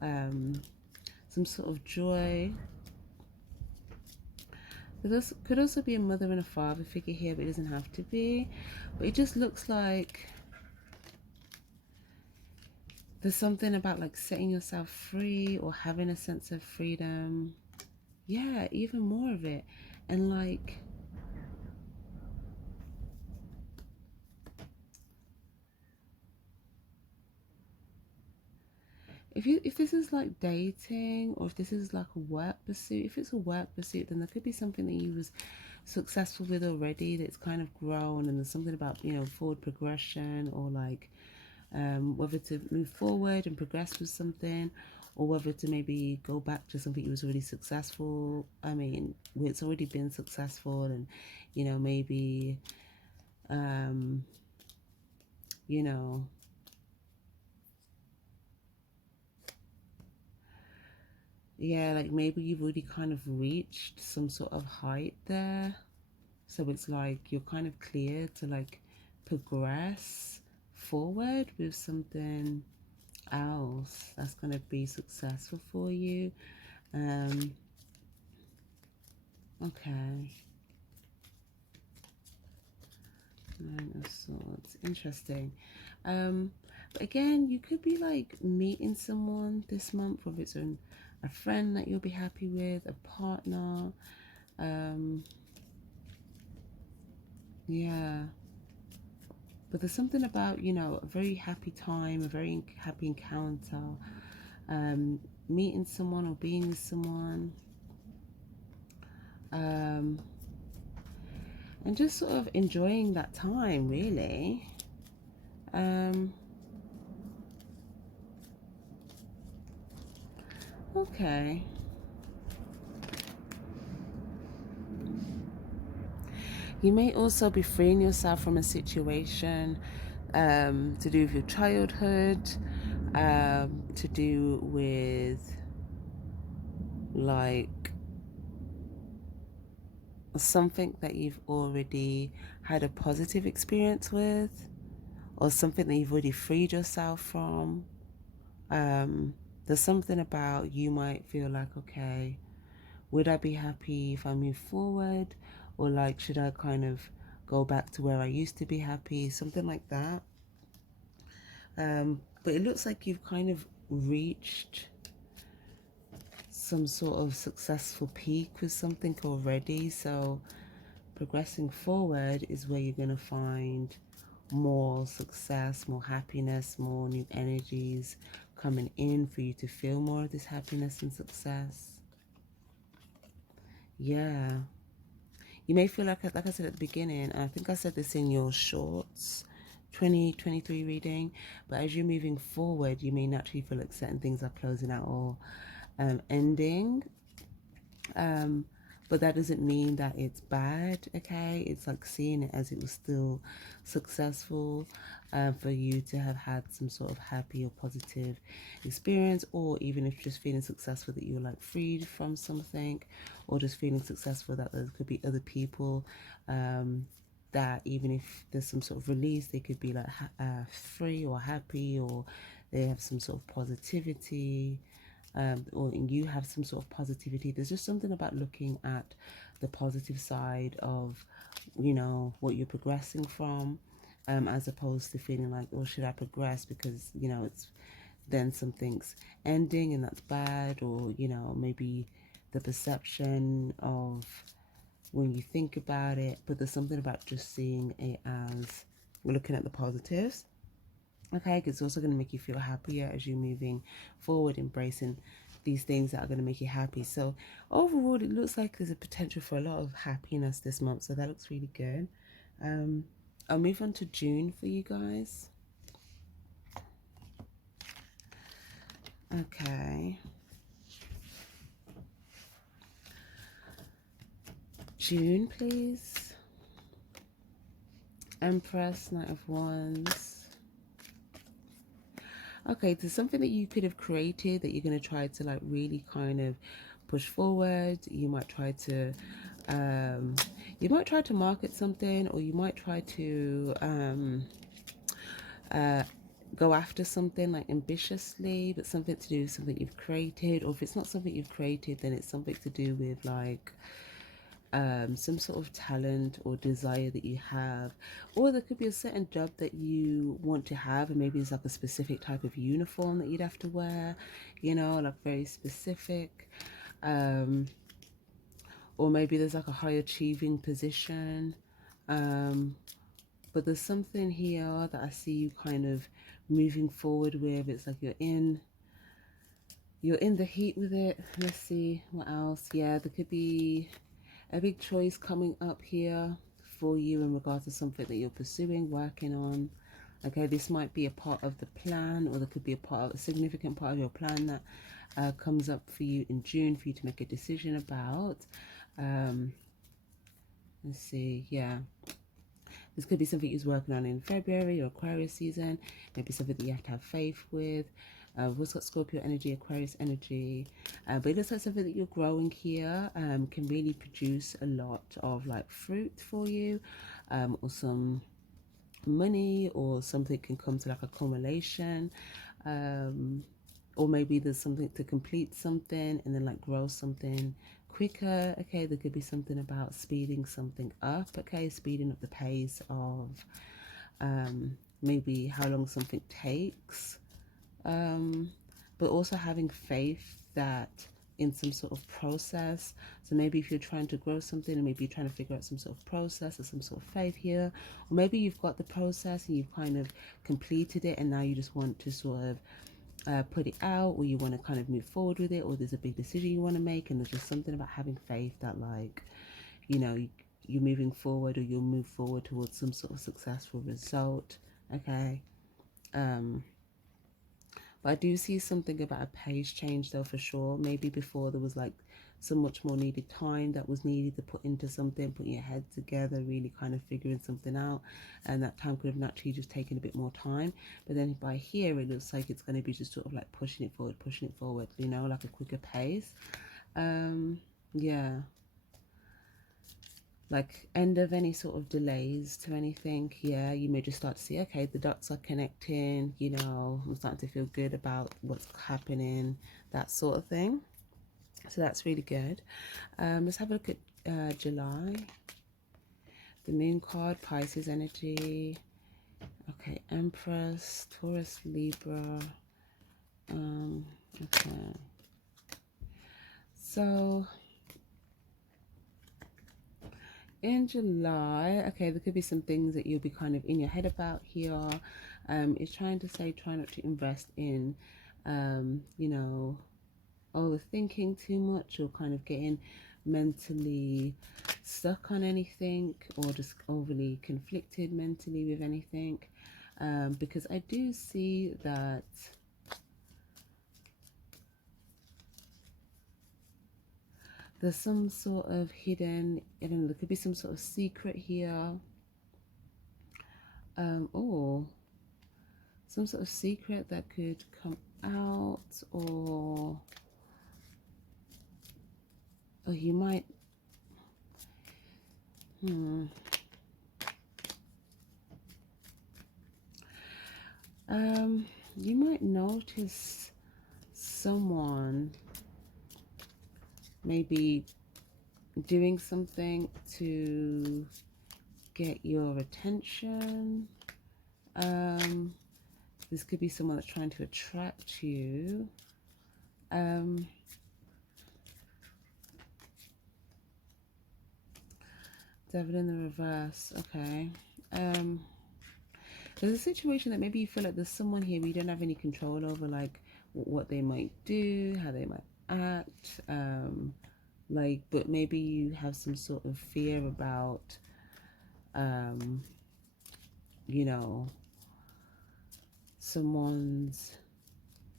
some sort of joy. This could also be a mother and a father figure here, but it doesn't have to be. But it just looks like there's something about like setting yourself free or having a sense of freedom. Yeah, even more of it. And like, if this is like dating, or if this is like a work pursuit, if it's a work pursuit, then there could be something that you was successful with already that's kind of grown, and there's something about, you know, forward progression, or like whether to move forward and progress with something, or whether to maybe go back to something you was already successful. I mean, it's already been successful, and you know, maybe you know, yeah, like maybe you've already kind of reached some sort of height there. So it's like you're kind of clear to like progress forward with something else that's going to be successful for you. Okay. Nine of Swords. Interesting. But again, you could be like meeting someone this month, whether it's a friend that you'll be happy with, a partner. Yeah. But there's something about, you know, a very happy time, a very happy encounter, meeting someone or being with someone. And just sort of enjoying that time, really. Okay. You may also be freeing yourself from a situation to do with your childhood, to do with like something that you've already had a positive experience with, or something that you've already freed yourself from. There's something about you might feel like, okay, would I be happy if I move forward? Or like, should I kind of go back to where I used to be happy? Something like that. But it looks like you've kind of reached some sort of successful peak with something already. So progressing forward is where you're going to find more success, more happiness, more new energies coming in for you to feel more of this happiness and success. Yeah. You may feel like I said at the beginning, I think I said this in your shorts 2023 reading, but as you're moving forward, you may naturally feel like certain things are closing out or ending. But that doesn't mean that it's bad, okay? It's like seeing it as it was still successful for you to have had some sort of happy or positive experience, or even if just feeling successful that you were like freed from something, or just feeling successful that there could be other people that even if there's some sort of release, they could be like free or happy, or they have some sort of positivity. Or you have some sort of positivity. There's just something about looking at the positive side of, you know, what you're progressing from, as opposed to feeling like, oh, should I progress because, you know, it's then something's ending and that's bad, or, you know, maybe the perception of when you think about it. But there's something about just seeing it as looking at the positives. Okay, because it's also going to make you feel happier as you're moving forward, embracing these things that are going to make you happy. So overall, it looks like there's a potential for a lot of happiness this month. So that looks really good. I'll move on to June for you guys. Okay. June, please. Empress, Knight of Wands. Okay, there's something that you could have created that you're going to try to like really kind of push forward. You might try to market something, or you might try to uh, go after something like ambitiously, but something to do with something you've created. Or if it's not something you've created, then it's something to do with like some sort of talent or desire that you have. Or there could be a certain job that you want to have, and maybe it's like a specific type of uniform that you'd have to wear, you know, like very specific. Or maybe there's like a high achieving position. But there's something here that I see you kind of moving forward with. It's like you're in the heat with it. Let's see what else. Yeah, there could be a big choice coming up here for you in regards to something that you're pursuing, working on. Okay, this might be a part of the plan, or there could be a significant part of your plan that comes up for you in June for you to make a decision about. Let's see, yeah. This could be something you're working on in February or Aquarius season. Maybe something that you have to have faith with. We've also got Scorpio energy, Aquarius energy. But it looks like something that you're growing here can really produce a lot of like fruit for you, or some money, or something can come to like a culmination. Or maybe there's something to complete something and then like grow something quicker. Okay, there could be something about speeding something up. Okay, speeding up the pace of maybe how long something takes, but also having faith that in some sort of process. So maybe if you're trying to grow something, and maybe you're trying to figure out some sort of process or some sort of faith here, or maybe you've got the process and you've kind of completed it, and now you just want to sort of put it out, or you want to kind of move forward with it, or there's a big decision you want to make, and there's just something about having faith that, like, you know, you're moving forward, or you'll move forward towards some sort of successful result. Okay. But I do see something about a pace change though, for sure. Maybe before there was like so much more needed time that was needed to put into something, putting your head together, really kind of figuring something out, and that time could have naturally just taken a bit more time. But then by here it looks like it's going to be just sort of like pushing it forward, you know, like a quicker pace. Yeah, like end of any sort of delays to anything. Yeah, you may just start to see, okay, the dots are connecting, you know, I'm starting to feel good about what's happening, that sort of thing. So that's really good. Let's have a look at July. The moon card, Pisces energy. Okay, Empress, Taurus, Libra. Okay, so in July, okay, there could be some things that you'll be kind of in your head about here. It's trying to say try not to invest in, you know, overthinking too much, or kind of getting mentally stuck on anything, or just overly conflicted mentally with anything. Because I do see that there's some sort of hidden, I don't know, there could be some sort of secret here. Or some sort of secret that could come out, or you might you might notice someone maybe doing something to get your attention. This could be someone that's trying to attract you. Devil in the reverse. Okay. There's a situation that maybe you feel like there's someone here you don't have any control over, like what they might do, how they might act, like, but maybe you have some sort of fear about, you know, someone's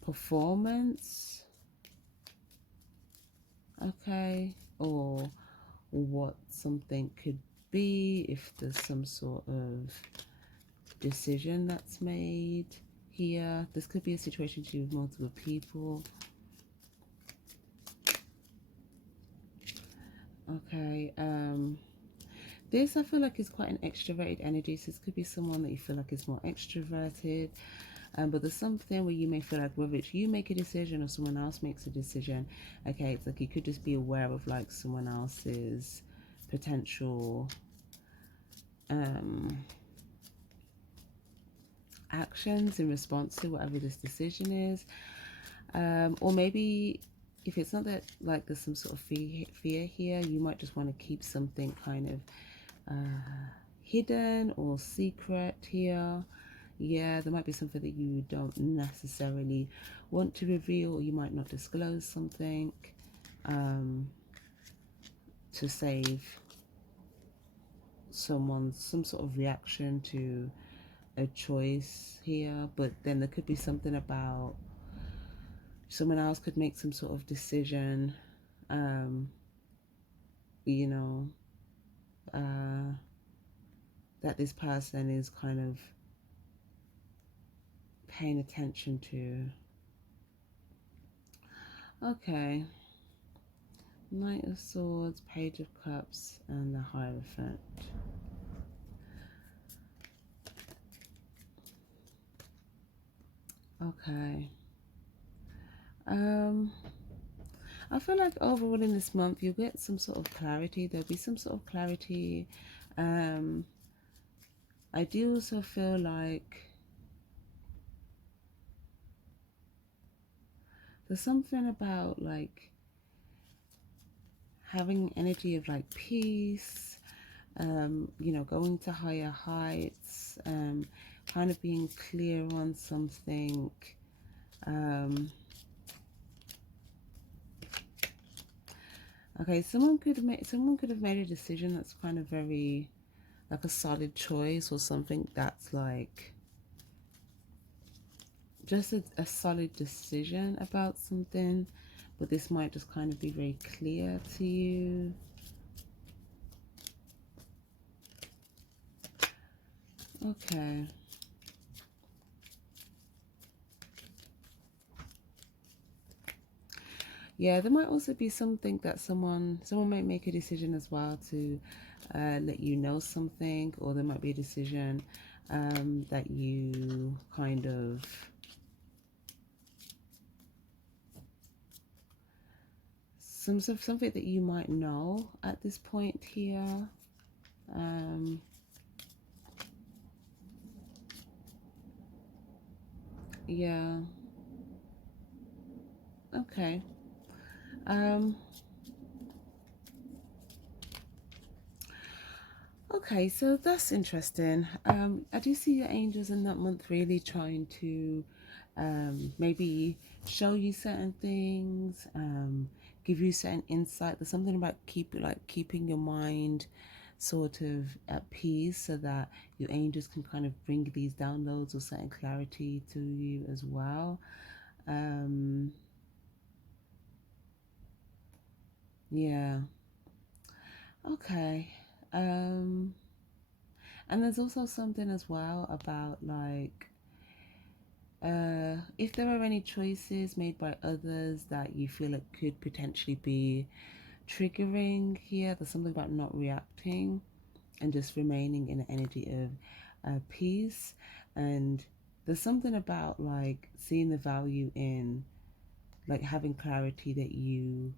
performance, okay, or what something could be, if there's some sort of decision that's made here. This could be a situation to do with multiple people. Okay, this I feel like is quite an extroverted energy, so this could be someone that you feel like is more extroverted. But there's something where you may feel like whether it's you make a decision or someone else makes a decision, okay, it's like you could just be aware of like someone else's potential actions in response to whatever this decision is. Or maybe if it's not that like there's some sort of fear here, you might just want to keep something kind of hidden or secret here. Yeah, there might be something that you don't necessarily want to reveal, or you might not disclose something to save some sort of reaction to a choice here. But then there could be something about someone else could make some sort of decision, you know, that this person is kind of paying attention to. Okay. Knight of Swords, Page of Cups, and the Hierophant. Okay. I feel like overall in this month you'll get some sort of clarity. There'll be some sort of clarity. I do also feel like there's something about like having energy of like peace, you know, going to higher heights, kind of being clear on something. Okay, someone could have made a decision that's kind of very like a solid choice, or something that's like just a solid decision about something, but this might just kind of be very clear to you. Okay. Yeah, there might also be something that someone might make a decision as well to let you know something, or there might be a decision that you kind of something that you might know at this point here. Yeah. Okay. Okay, so that's interesting. I do see your angels in that month really trying to maybe show you certain things, give you certain insight. There's something about keeping your mind sort of at peace, so that your angels can kind of bring these downloads or certain clarity to you as well. Yeah. Okay. And there's also something as well about like if there are any choices made by others that you feel it could potentially be triggering here, there's something about not reacting and just remaining in an energy of peace. And there's something about like seeing the value in like having clarity that you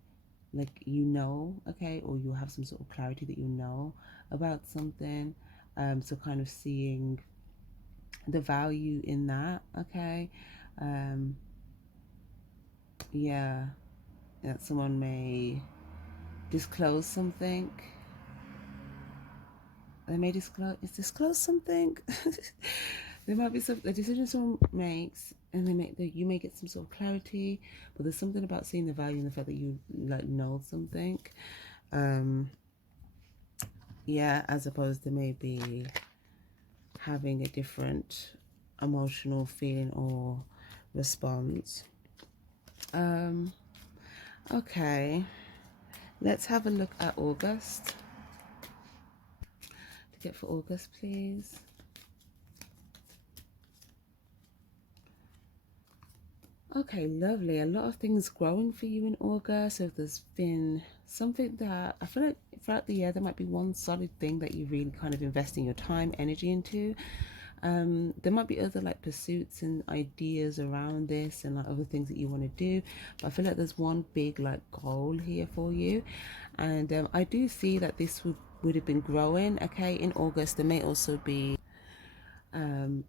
like, you know, okay, or you have some sort of clarity that you know about something. So kind of seeing the value in that, okay. Yeah, that someone may disclose something. They may disclose something. There might be a decision someone makes, and you may get some sort of clarity, but there's something about seeing the value in the fact that you like know something. Yeah, as opposed to maybe having a different emotional feeling or response. Okay, let's have a look at August. get for August, please? Okay, lovely. A lot of things growing for you in August. So there's been something that I feel like throughout the year there might be one solid thing that you really kind of investing your time, energy into. There might be other like pursuits and ideas around this and like other things that you want to do, but I feel like there's one big like goal here for you, and I do see that this would have been growing. Okay, in August there may also be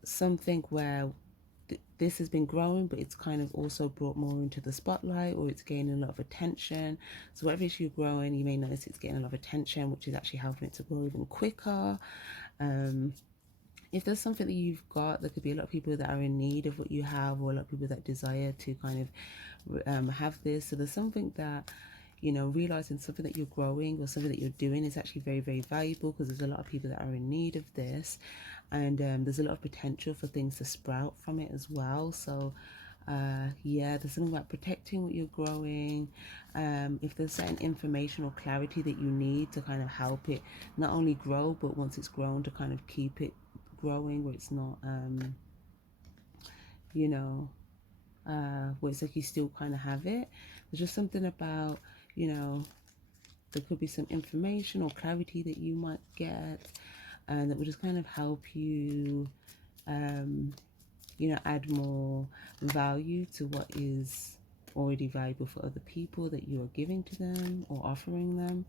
something where this has been growing, but it's kind of also brought more into the spotlight, or it's gaining a lot of attention. So whatever issue you're growing, you may notice it's getting a lot of attention, which is actually helping it to grow even quicker. If there's something that you've got, there could be a lot of people that are in need of what you have, or a lot of people that desire to kind of have this. So there's something that, you know, realizing something that you're growing or something that you're doing is actually very, very valuable, because there's a lot of people that are in need of this, and there's a lot of potential for things to sprout from it as well. So yeah, there's something about protecting what you're growing. If there's certain information or clarity that you need to kind of help it not only grow, but once it's grown, to kind of keep it growing, where it's not you know, where it's like you still kind of have it. There's just something about, you know, there could be some information or clarity that you might get, and that will just kind of help you you know, add more value to what is already valuable for other people that you are giving to them or offering them.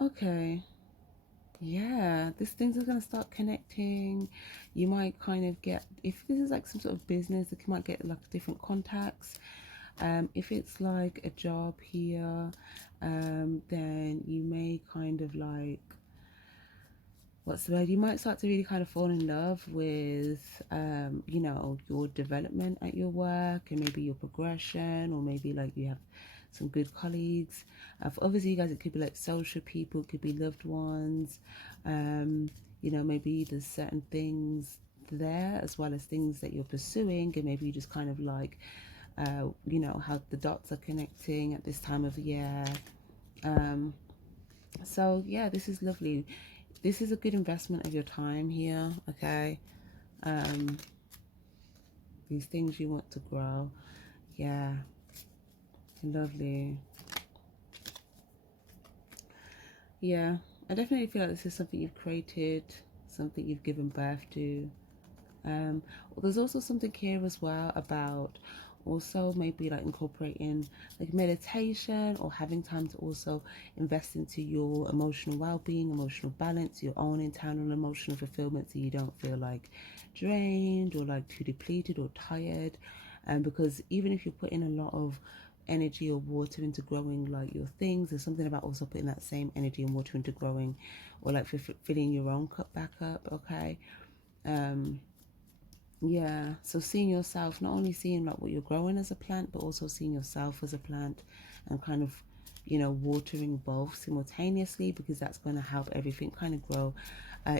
Okay, yeah, these things are going to start connecting. You might kind of get, if this is like some sort of business, you might get like different contacts. If it's like a job here, then you may kind of like, what's the word, you might start to really kind of fall in love with you know, your development at your work, and maybe your progression, or maybe like you have some good colleagues. For others of you guys, it could be like social people, it could be loved ones. You know, maybe there's certain things there as well as things that you're pursuing, and maybe you just kind of like you know, how the dots are connecting at this time of the year. So yeah, this is lovely. This is a good investment of your time here. Okay, these things you want to grow. Yeah, lovely. Yeah, I definitely feel like this is something you've created, something you've given birth to. There's also something here as well about also maybe like incorporating like meditation, or having time to also invest into your emotional well-being, emotional balance, your own internal emotional fulfillment, so you don't feel like drained or like too depleted or tired. And because even if you're putting a lot of energy or water into growing like your things, there's something about also putting that same energy and water into growing, or like filling your own cup back up. Okay, yeah, so seeing yourself, not only seeing like what you're growing as a plant, but also seeing yourself as a plant, and kind of, you know, watering both simultaneously, because that's going to help everything kind of grow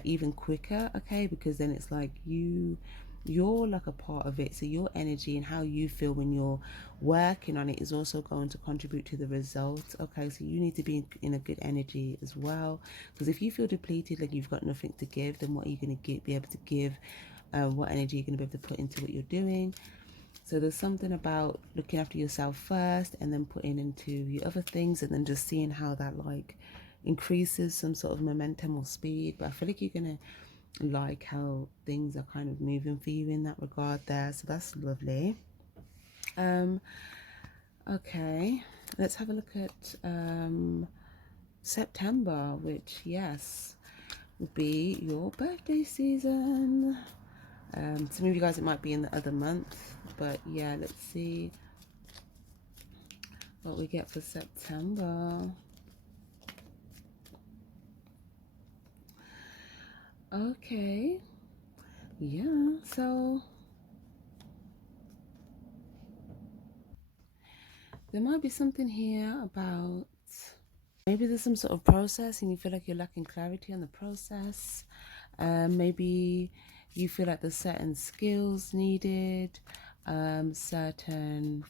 even quicker. Okay, because then it's like you're like a part of it, so your energy and how you feel when you're working on it is also going to contribute to the results. Okay, so you need to be in a good energy as well, because if you feel depleted, like you've got nothing to give, then what are you going to be able to give? What energy you're going to be able to put into what you're doing. So there's something about looking after yourself first, and then putting into your other things, and then just seeing how that like increases some sort of momentum or speed. But I feel like you're gonna like how things are kind of moving for you in that regard there. So that's lovely. Um, okay, let's have a look at September, which, yes, would be your birthday season. Some of you guys, it might be in the other month, but yeah, let's see what we get for September. Okay, yeah, so there might be something here about, maybe there's some sort of process and you feel like you're lacking clarity on the process. Maybe you feel like there's certain skills needed, certain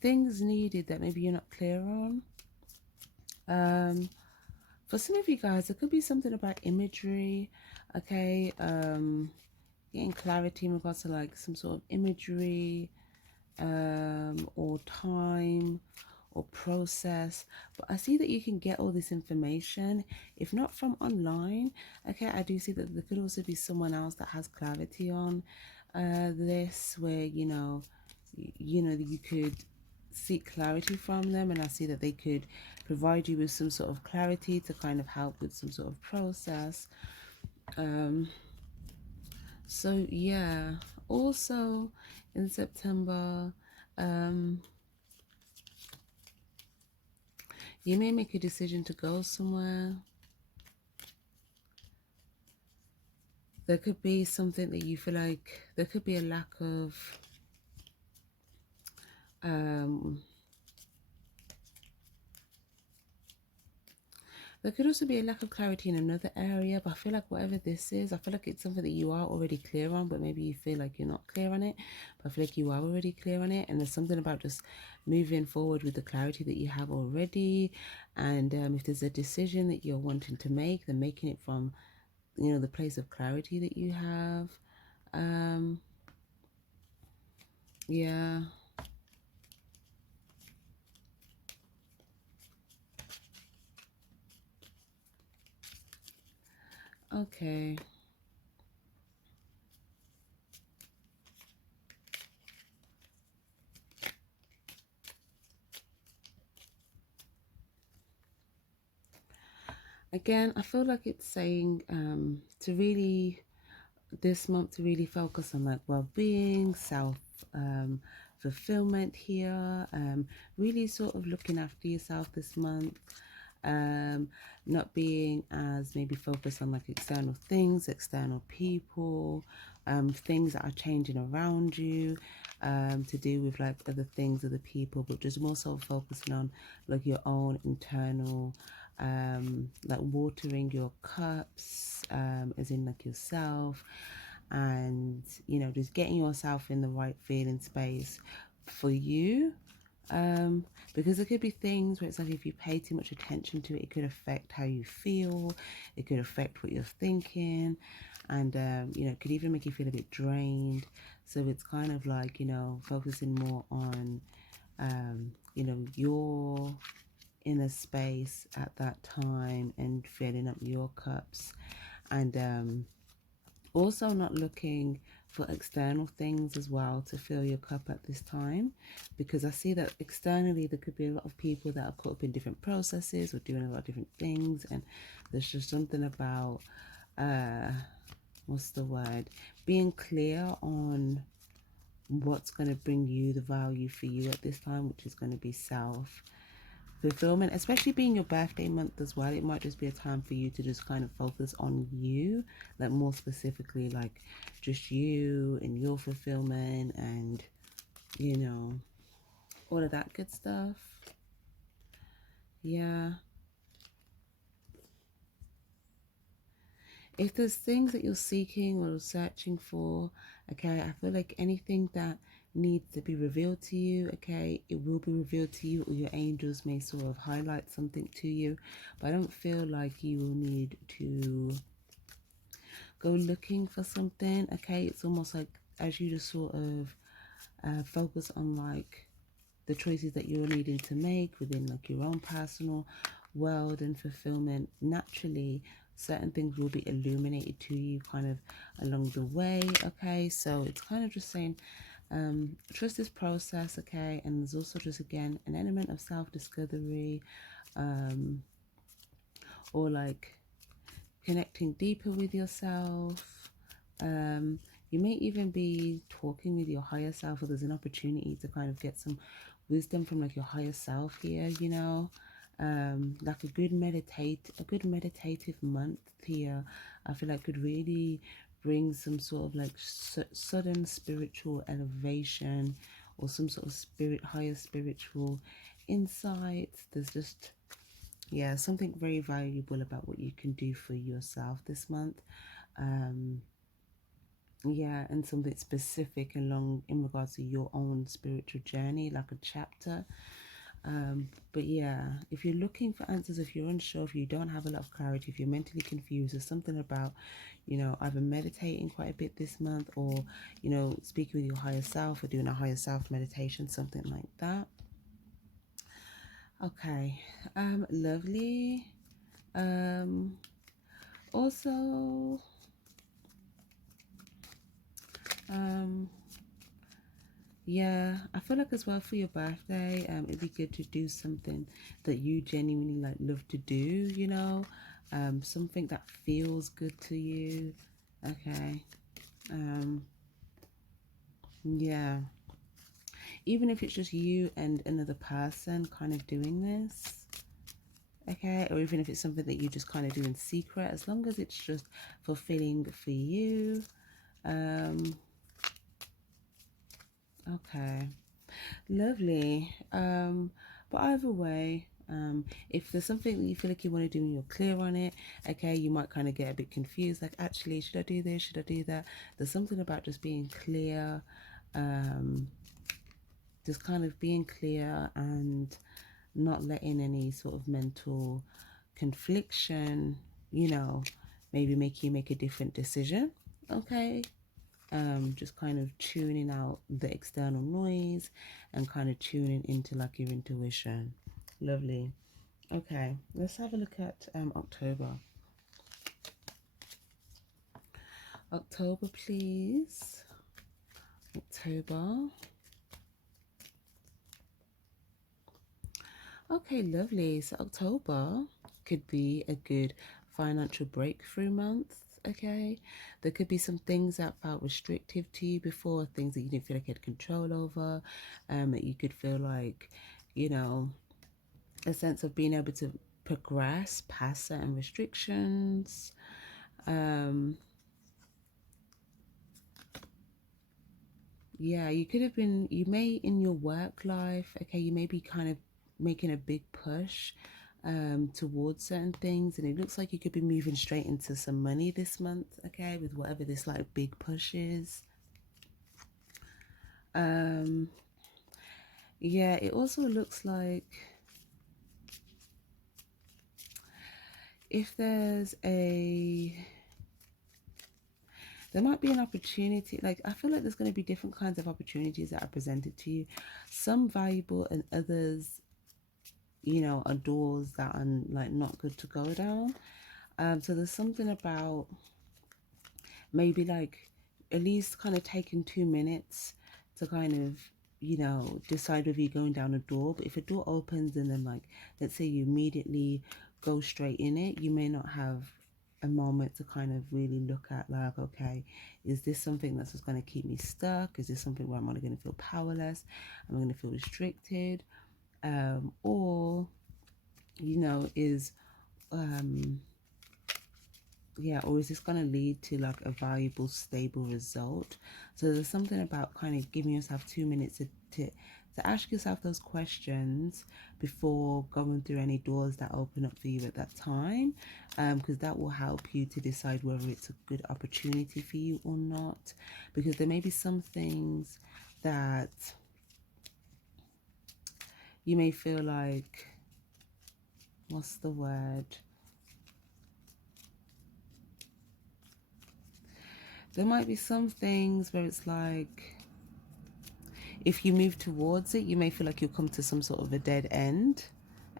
things needed that maybe you're not clear on. Um, for some of you guys, it could be something about imagery, okay? Getting clarity in regards to like some sort of imagery, or time or process. But I see that you can get all this information, if not from online. Okay, I do see that there could also be someone else that has clarity on this, where you could seek clarity from them, and I see that they could provide you with some sort of clarity to kind of help with some sort of process. um so yeah, also in September, um you may make a decision to go somewhere. There could be something that you feel like there could be a lack of um there could also be a lack of clarity in another area, but I feel like whatever this is, I feel like it's something that you are already clear on, but maybe you feel like you're not clear on it. But I feel like you are already clear on it, and there's something about just moving forward with the clarity that you have already. And if there's a decision that you're wanting to make, then making it from the place of clarity that you have. um yeah. Okay. Again, I feel like it's saying to really this month to really focus on like well-being, self fulfillment here, really sort of looking after yourself this month, um, not being as maybe focused on like external things, external people, things that are changing around you, to do with like other things, other people, but just more so focusing on like your own internal, like watering your cups, as in like yourself, and just getting yourself in the right feeling space for you. Because there could be things where it's like if you pay too much attention to it, it could affect how you feel, it could affect what you're thinking, and it could even make you feel a bit drained. So it's kind of like focusing more on your inner space at that time and filling up your cups, and also not looking for external things as well to fill your cup at this time, because I see that externally there could be a lot of people that are caught up in different processes or doing a lot of different things, and there's just something about uh what's the word, being clear on what's going to bring you the value for you at this time, which is going to be self fulfillment, especially being your birthday month as well. It might just be a time for you to just kind of focus on you, like more specifically, like just you and your fulfillment, and all of that good stuff. Yeah. If there's things that you're seeking or searching for, okay, I feel like anything that needs to be revealed to you, okay, it will be revealed to you, or your angels may sort of highlight something to you. But I don't feel like you will need to go looking for something, okay? It's almost like as you just sort of focus on like the choices that you're needing to make within like your own personal world and fulfillment, naturally certain things will be illuminated to you kind of along the way, okay? So it's kind of just saying trust this process, okay? And there's also just again an element of self-discovery, um or like connecting deeper with yourself. You may even be talking with your higher self, or there's an opportunity to kind of get some wisdom from like your higher self here, like a good meditative month here. I feel like could really bring some sort of like sudden spiritual elevation, or some sort of higher spiritual insights. There's just, yeah, something very valuable about what you can do for yourself this month. um yeah, and something specific along in regards to your own spiritual journey, like a chapter. But yeah, if you're looking for answers, if you're unsure, if you don't have a lot of clarity, if you're mentally confused, there's something about, either meditating quite a bit this month, or, speaking with your higher self, or doing a higher self meditation, something like that. Okay, lovely. Also, um, yeah, I feel like as well for your birthday, it'd be good to do something that you genuinely like love to do, something that feels good to you. Okay. Um, yeah. Even if it's just you and another person kind of doing this, okay, or even if it's something that you just kind of do in secret, as long as it's just fulfilling for you. Okay. Lovely. But either way, if there's something that you feel like you want to do and you're clear on it, okay, you might kind of get a bit confused, like, actually, should I do this? Should I do that? There's something about just being clear, um, just kind of being clear and not letting any sort of mental confliction, maybe make you make a different decision. Okay. Just kind of tuning out the external noise and kind of tuning into like your intuition. Lovely. Okay, let's have a look at October. October, please. October. Okay, lovely. So October could be a good financial breakthrough month. Okay, there could be some things that felt restrictive to you before, things that you didn't feel like you had control over, that you could feel like, you know, a sense of being able to progress past certain restrictions. Yeah, you could have been, you may in your work life, okay, you may be kind of making a big push towards certain things, and it looks like you could be moving straight into some money this month, okay, with whatever this like big push is. Yeah, it also looks like if there might be an opportunity, like I feel like there's going to be different kinds of opportunities that are presented to you, some valuable and others, are doors that are like not good to go down. So there's something about maybe like at least kind of taking 2 minutes to kind of, decide whether you're going down a door. But if a door opens and then, like, let's say you immediately go straight in it, you may not have a moment to kind of really look at, like, okay, is this something that's just going to keep me stuck? Is this something where I'm only going to feel powerless? Am I going to feel restricted? Or, is yeah, or is this going to lead to like a valuable, stable result? So there's something about kind of giving yourself 2 minutes to ask yourself those questions before going through any doors that open up for you at that time, because that will help you to decide whether it's a good opportunity for you or not. Because there may be some things that you may feel like, what's the word? There might be some things where it's like, if you move towards it, you may feel like you'll come to some sort of a dead end.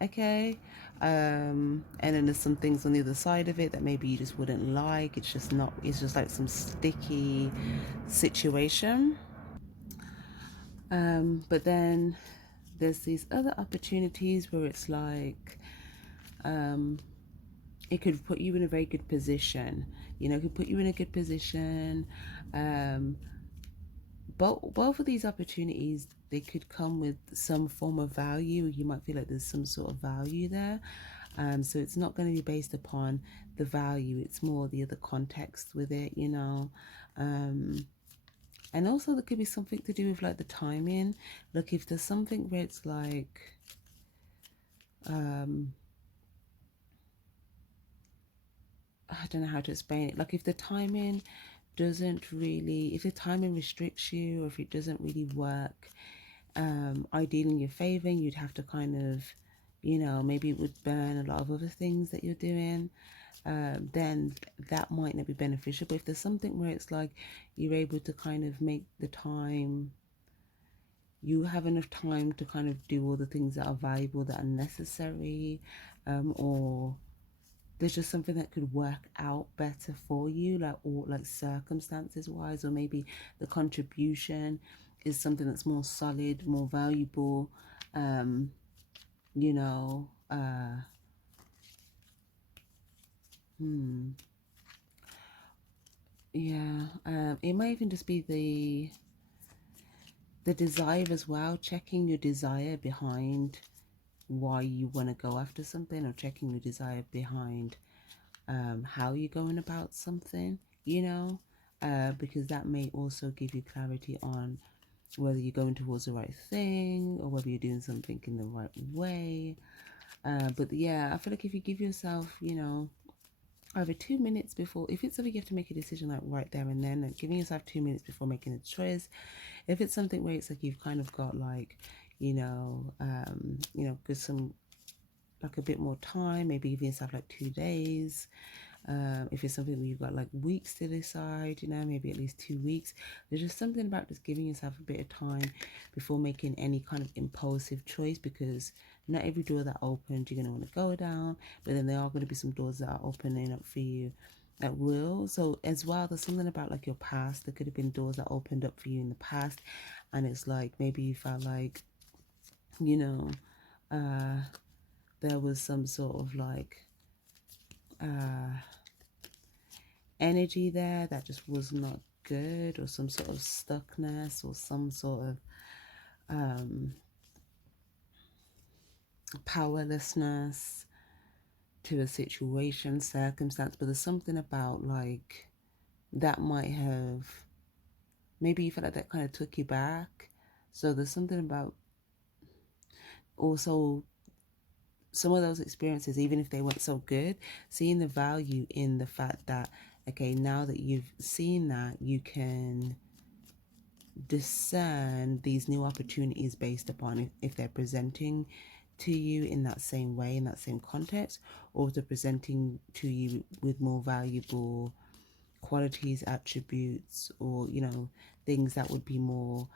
Okay. And then there's some things on the other side of it that maybe you just wouldn't like. It's just not, it's just like some sticky situation. But then there's these other opportunities where it's like, it could put you in a very good position. It could put you in a good position. Both of these opportunities, they could come with some form of value. You might feel like there's some sort of value there. So it's not going to be based upon the value, it's more the other context with it. And also there could be something to do with like the timing. Look, if there's something where it's like, I don't know how to explain it. Like if the timing doesn't really, if the timing restricts you, or if it doesn't really work, ideal in your favor, and you'd have to kind of, maybe it would burn a lot of other things that you're doing, then that might not be beneficial. But if there's something where it's like you're able to kind of make the time, you have enough time to kind of do all the things that are valuable, that are necessary, or there's just something that could work out better for you, like, or like circumstances wise, or maybe the contribution is something that's more solid, more valuable, um, you know, uh, hmm, yeah, it might even just be the desire as well, checking your desire behind why you want to go after something, or checking your desire behind how you're going about something, because that may also give you clarity on whether you're going towards the right thing, or whether you're doing something in the right way. But yeah, I feel like if you give yourself, over 2 minutes before, if it's something you have to make a decision like right there and then, like giving yourself 2 minutes before making a choice. If it's something where it's like you've kind of got like, good some, like a bit more time, maybe giving yourself like 2 days. If it's something where you've got like weeks to decide, maybe at least 2 weeks. There's just something about just giving yourself a bit of time before making any kind of impulsive choice, because not every door that opens you're going to want to go down, but then there are going to be some doors that are opening up for you that will. So as well, there's something about like your past. There could have been doors that opened up for you in the past, and it's like maybe you felt like, you know, uh, there was some sort of like energy there that just was not good, or some sort of stuckness, or some sort of powerlessness to a situation, circumstance. But there's something about like that might have, maybe you felt like that kind of took you back. So there's something about also some of those experiences, even if they weren't so good, seeing the value in the fact that, okay, now that you've seen that, you can discern these new opportunities based upon if they're presenting to you in that same way, in that same context, or if they're presenting to you with more valuable qualities, attributes, or things that would be more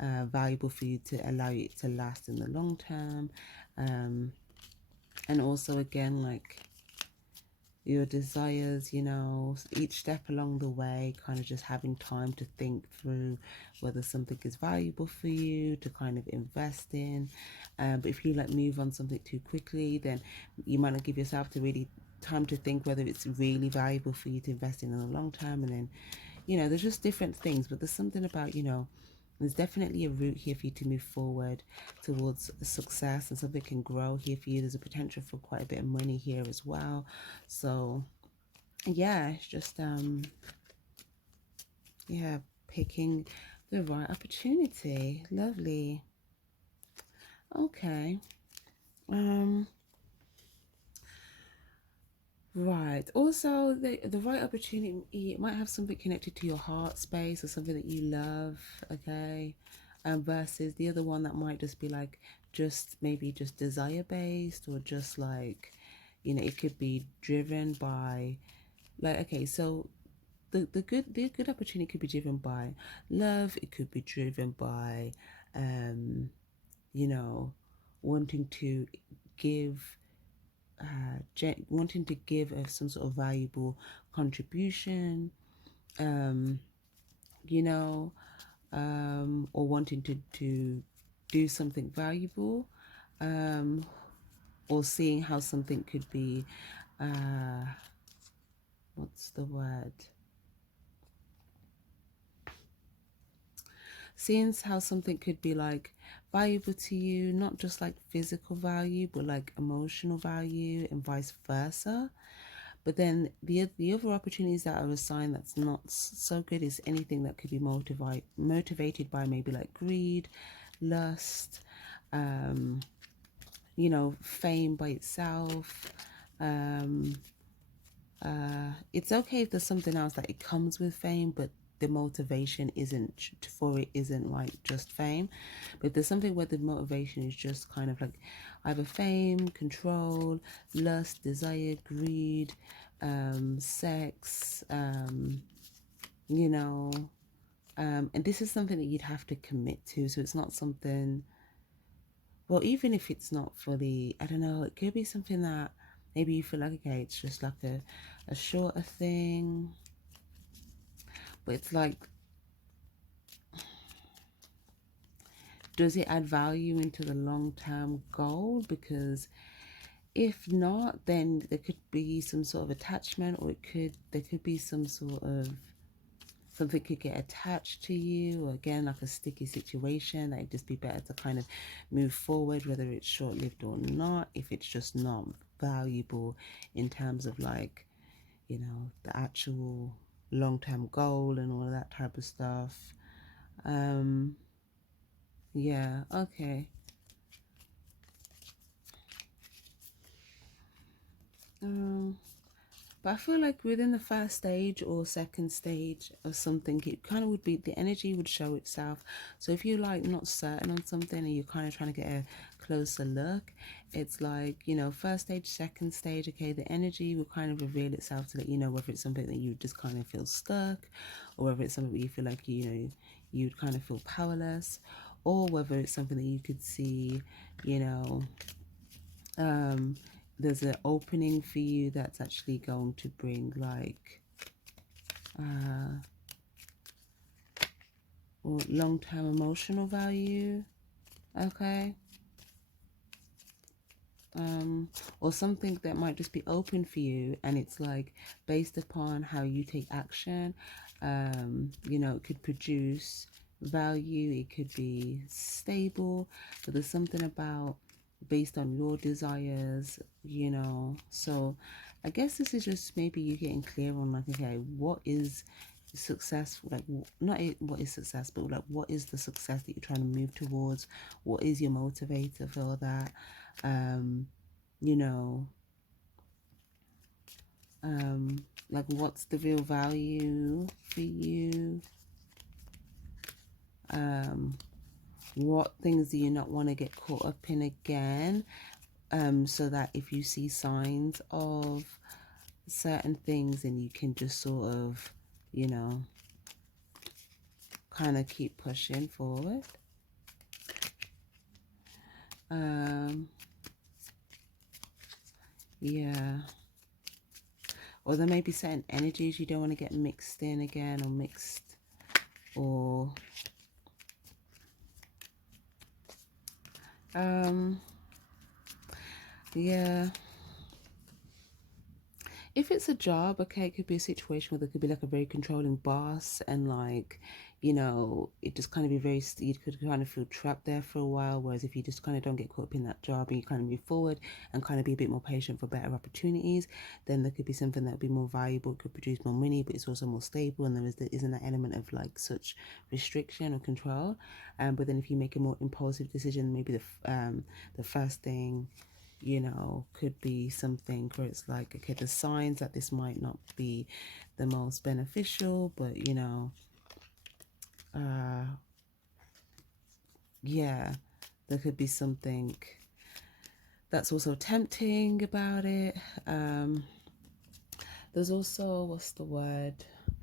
valuable for you to allow it to last in the long term. And also, again, like your desires, each step along the way, kind of just having time to think through whether something is valuable for you to kind of invest in. But if you like move on something too quickly, then you might not give yourself to really time to think whether it's really valuable for you to invest in the long term. And then, there's just different things, but there's something about, there's definitely a route here for you to move forward towards success, and something can grow here for you. There's a potential for quite a bit of money here as well. So yeah, it's just yeah, picking the right opportunity. Lovely. Okay. Right. Also, the right opportunity, it might have something connected to your heart space, or something that you love. Okay. Versus the other one that might just be like just maybe just desire based, or just like, it could be driven by, like, okay, so the good opportunity could be driven by love. It could be driven by you know wanting to give, wanting to give some sort of valuable contribution, um, you know, or wanting to do something valuable, um, or seeing how something could be, what's the word? Seeing how something could be like valuable to you, not just like physical value, but like emotional value, and vice versa. But then the other opportunities that are assigned that's not so good is anything that could be motivated by maybe like greed, lust, fame by itself. It's okay if there's something else that it comes with fame, but the motivation isn't for it isn't like just fame, but if there's something where the motivation is just kind of like either fame, control, lust, desire, greed, sex, you know, and this is something that you'd have to commit to, so it's not something, well, even if it's not fully, I don't know, it could be something that maybe you feel like, okay, it's just like a shorter thing, but it's like, does it add value into the long-term goal? Because if not, then there could be some sort of attachment, or there could be some sort of, something could get attached to you, or again, like a sticky situation, that it'd just be better to kind of move forward, whether it's short-lived or not, if it's just not valuable in terms of like, you know, the actual long-term goal and all of that type of stuff. Yeah, okay. But I feel like within the first stage or second stage of something, it kind of would be, the energy would show itself. So if you're like not certain on something and you're kind of trying to get a closer look, it's like, you know, first stage, second stage, okay, the energy will kind of reveal itself to let you know whether it's something that you just kind of feel stuck, or whether it's something where you feel like, you know, you'd kind of feel powerless, or whether it's something that you could see, you know, there's an opening for you that's actually going to bring like or long-term emotional value, okay, or something that might just be open for you, and it's like based upon how you take action. You know, it could produce value, it could be stable, but there's something about based on your desires, you know. So I guess this is just maybe you getting clear on like, okay, what is successful, like not what is success, but like what is the success that you're trying to move towards, what is your motivator for that, you know, like what's the real value for you, what things do you not want to get caught up in again, so that if you see signs of certain things, and you can just sort of, you know, kind of keep pushing forward. Yeah, or there may be certain energies you don't want to get mixed in again, or mixed, or yeah, if it's a job, okay, it could be a situation where there could be like a very controlling boss, and like, you know, it just kind of be very, you could kind of feel trapped there for a while. Whereas if you just kind of don't get caught up in that job, and you kind of move forward and kind of be a bit more patient for better opportunities, then there could be something that would be more valuable, could produce more money, but it's also more stable, and isn't that element of like such restriction or control. But then if you make a more impulsive decision, maybe the first thing, you know, could be something where it's like, okay, the signs that this might not be the most beneficial, but you know, yeah, there could be something that's also tempting about it. There's also, what's the word,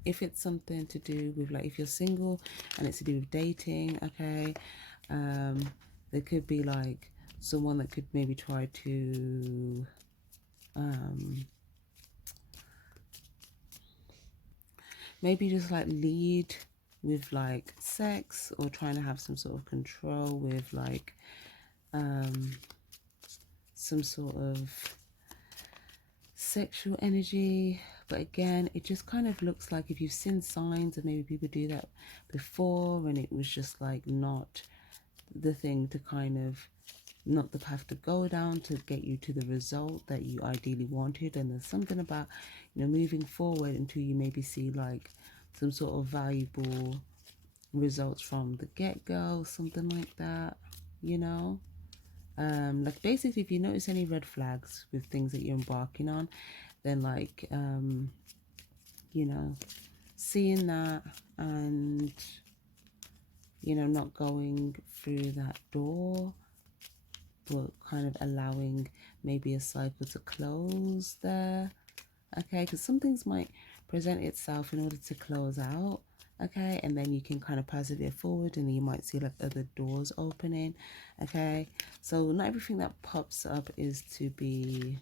if it's something to do with like, if you're single and it's to do with dating, okay, there could be like someone that could maybe try to maybe just like lead with like sex, or trying to have some sort of control with like some sort of sexual energy. But again, it just kind of looks like if you've seen signs of maybe people do that before, and it was just like not the thing to kind of, not the path to go down to get you to the result that you ideally wanted. And there's something about, you know, moving forward until you maybe see like some sort of valuable results from the get-go, something like that, you know. Like basically, if you notice any red flags with things that you're embarking on, then like you know, seeing that and, you know, not going through that door, but kind of allowing maybe a cycle to close there. Okay, because some things might present itself in order to close out. Okay, and then you can kind of persevere forward, and you might see like other doors opening. Okay, so not everything that pops up is to be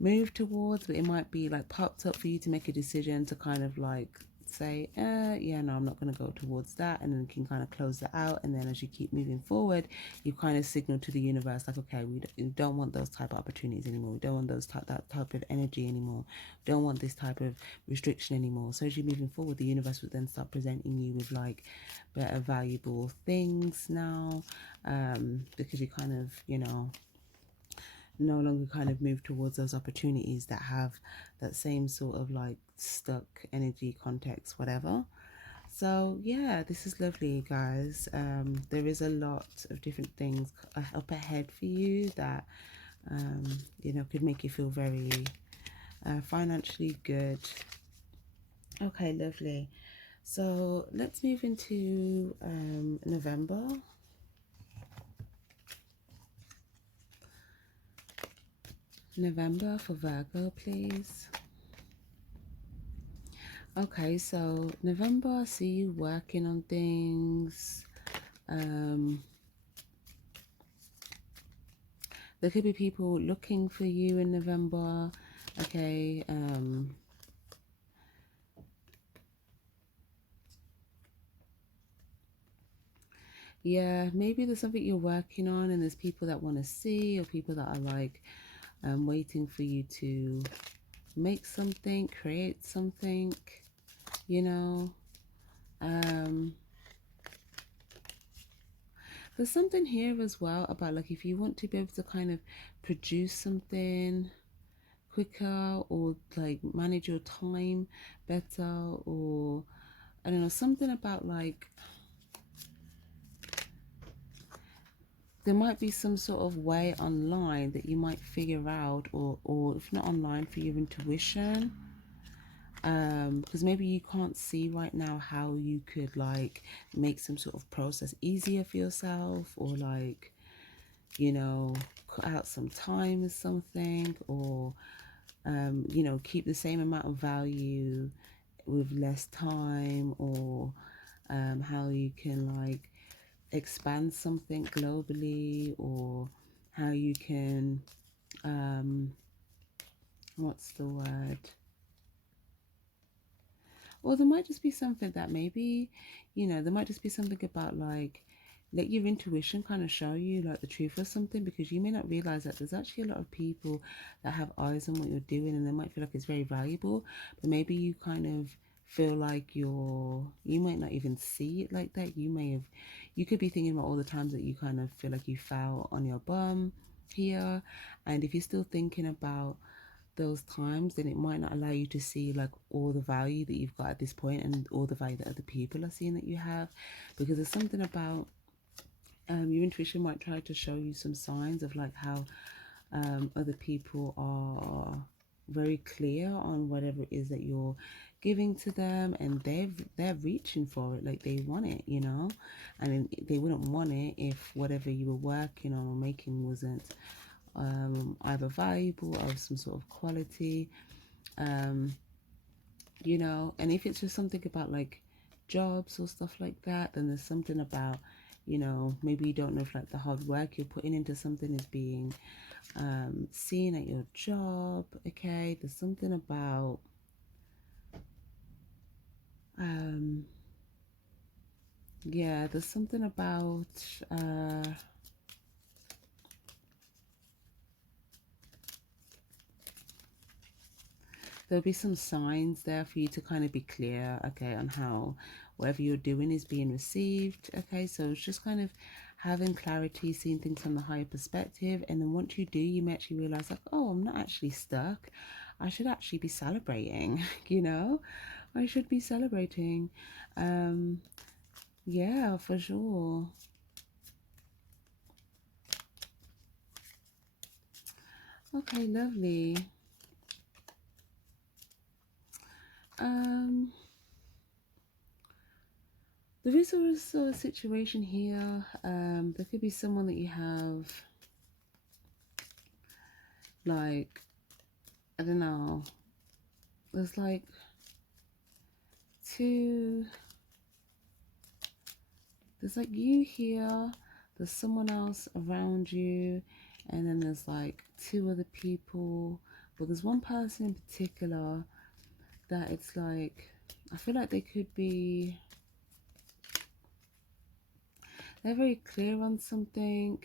move towards, but it might be like popped up for you to make a decision to kind of like say, yeah, no, I'm not going to go towards that, and then you can kind of close that out. And then as you keep moving forward, you kind of signal to the universe like, okay, we don't want those type of opportunities anymore, we don't want that type of energy anymore, we don't want this type of restriction anymore. So as you're moving forward, the universe will then start presenting you with like better valuable things now, because you kind of, you know, no longer kind of move towards those opportunities that have that same sort of like stuck energy, context, whatever. So yeah, this is lovely, guys. There is a lot of different things up ahead for you that you know, could make you feel very financially good. Okay, lovely. So let's move into November. November for Virgo, please. Okay, so November, I see you working on things. There could be people looking for you in November. Okay, yeah, maybe there's something you're working on, and there's people that want to see, or people that are like waiting for you to make something, create something, you know. There's something here as well about like if you want to be able to kind of produce something quicker, or like manage your time better, or I don't know, something about like there might be some sort of way online that you might figure out, or if not online, for your intuition, because maybe you can't see right now how you could like make some sort of process easier for yourself, or like, you know, cut out some time or something, or you know, keep the same amount of value with less time, or how you can like expand something globally, or how you can what's the word, or there might just be something that maybe, you know, there might just be something about like let your intuition kind of show you like the truth or something, because you may not realize that there's actually a lot of people that have eyes on what you're doing, and they might feel like it's very valuable, but maybe you kind of feel like you might not even see it like that. You could be thinking about all the times that you kind of feel like you fell on your bum here, and if you're still thinking about those times, then it might not allow you to see like all the value that you've got at this point, and all the value that other people are seeing that you have, because there's something about your intuition might try to show you some signs of like how other people are very clear on whatever it is that you're giving to them, and they're reaching for it, like they want it, you know, and they wouldn't want it if whatever you were working on or making wasn't either valuable or of some sort of quality, you know. And if it's just something about like jobs or stuff like that, then there's something about, you know, maybe you don't know if like the hard work you're putting into something is being seen at your job. Okay, there's something about yeah, there's something about there'll be some signs there for you to kind of be clear, okay, on how whatever you're doing is being received. Okay, so it's just kind of having clarity, seeing things from the higher perspective, and then once you do, you may actually realize like, oh, I'm not actually stuck, I should actually be celebrating. You know, I should be celebrating. Yeah, for sure. Okay, lovely. is also a situation here. There could be someone that you have, like, I don't know, there's like there's like you here, there's someone else around you, and then there's like two other people, but there's one person in particular that it's like, I feel like they could be, they're very clear on something.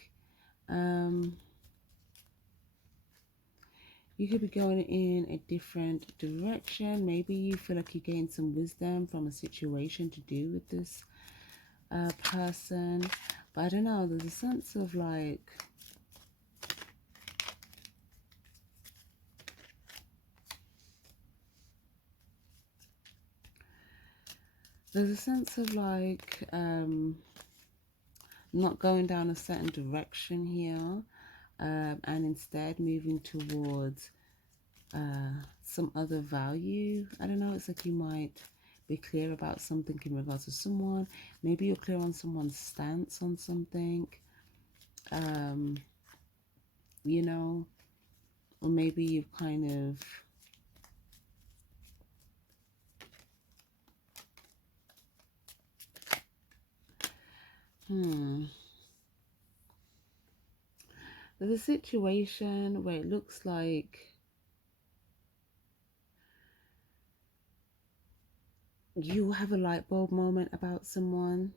You could be going in a different direction. Maybe you feel like you gained some wisdom from a situation to do with this person. But I don't know, there's a sense of like, not going down a certain direction here, and instead moving towards some other value. I don't know, it's like you might be clear about something in regards to someone. Maybe you're clear on someone's stance on something, you know, or maybe you've kind of there's a situation where it looks like you have a light bulb moment about someone.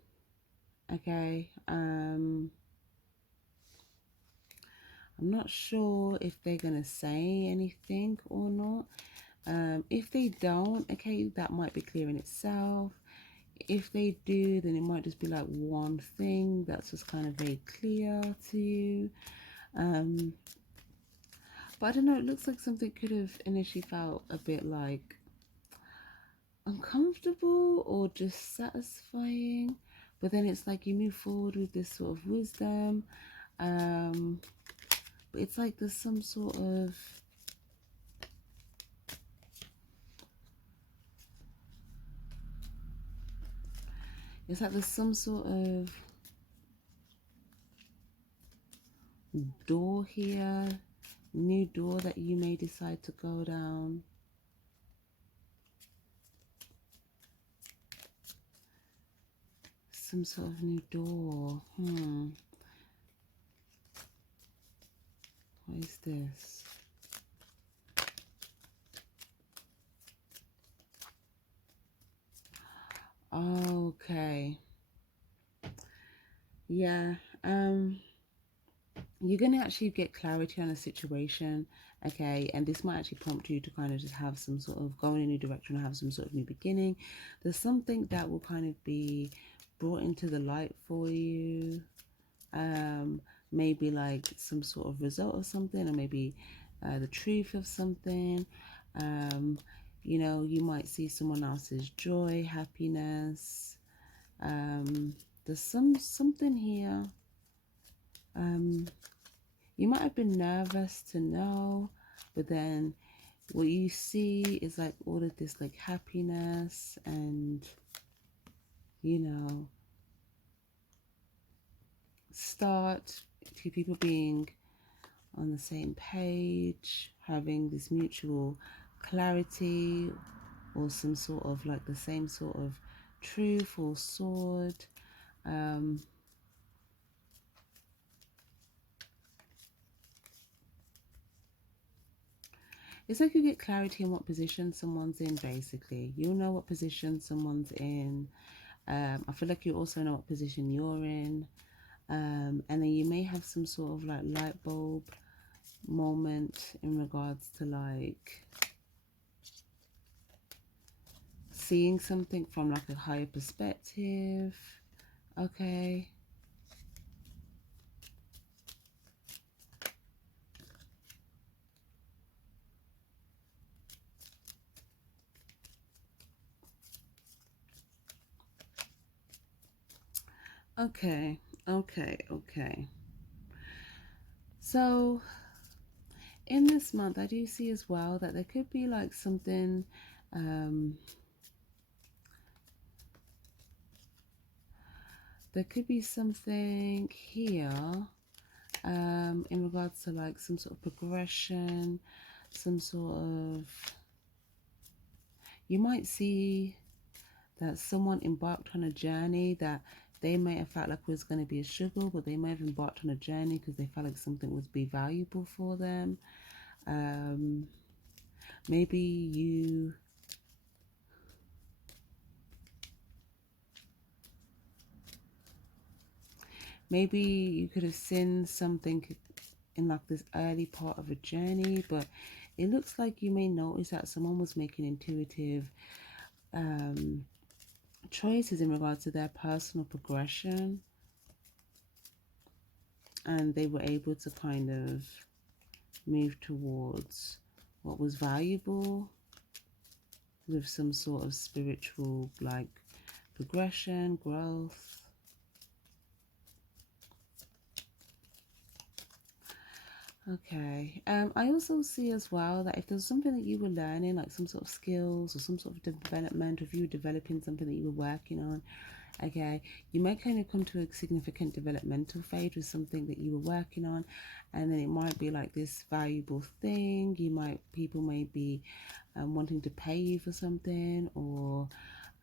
Okay, I'm not sure if they're gonna say anything or not. If they don't, okay, that might be clear in itself. If they do, then it might just be like one thing that's just kind of very clear to you. But I don't know, it looks like something could have initially felt a bit like uncomfortable or just satisfying, but then it's like you move forward with this sort of wisdom. But it's like there's some sort of, it's like there's some sort of door here, new door that you may decide to go down. Some sort of new door. What is this? Okay. Yeah. You're going to actually get clarity on a situation, okay, and this might actually prompt you to kind of just have some sort of go in a new direction or have some sort of new beginning. There's something that will kind of be brought into the light for you, maybe like some sort of result of something, or maybe the truth of something. You know, you might see someone else's joy, happiness. There's something here. You might have been nervous to know, but then what you see is like all of this like happiness and, you know, start to people being on the same page, having this mutual clarity or some sort of like the same sort of truth or sword. It's like you get clarity on what position someone's in, basically. You'll know what position someone's in. I feel like you also know what position you're in. And then you may have some sort of like light bulb moment in regards to like seeing something from like a higher perspective. Okay. Okay, okay. So in this month, I do see as well that there could be like something, there could be something here in regards to like some sort of progression, some sort of, you might see that someone embarked on a journey that they may have felt like was going to be a struggle, but they may have embarked on a journey because they felt like something would be valuable for them. Um, maybe you could have seen something in like this early part of a journey, but it looks like you may notice that someone was making intuitive choices in regards to their personal progression, and they were able to kind of move towards what was valuable with some sort of spiritual like progression, growth. Okay. I also see as well that if there's something that you were learning, like some sort of skills or some sort of development, or if you were developing something that you were working on, okay, you might kind of come to a significant developmental phase with something that you were working on, and then it might be like this valuable thing. People may be wanting to pay you for something, or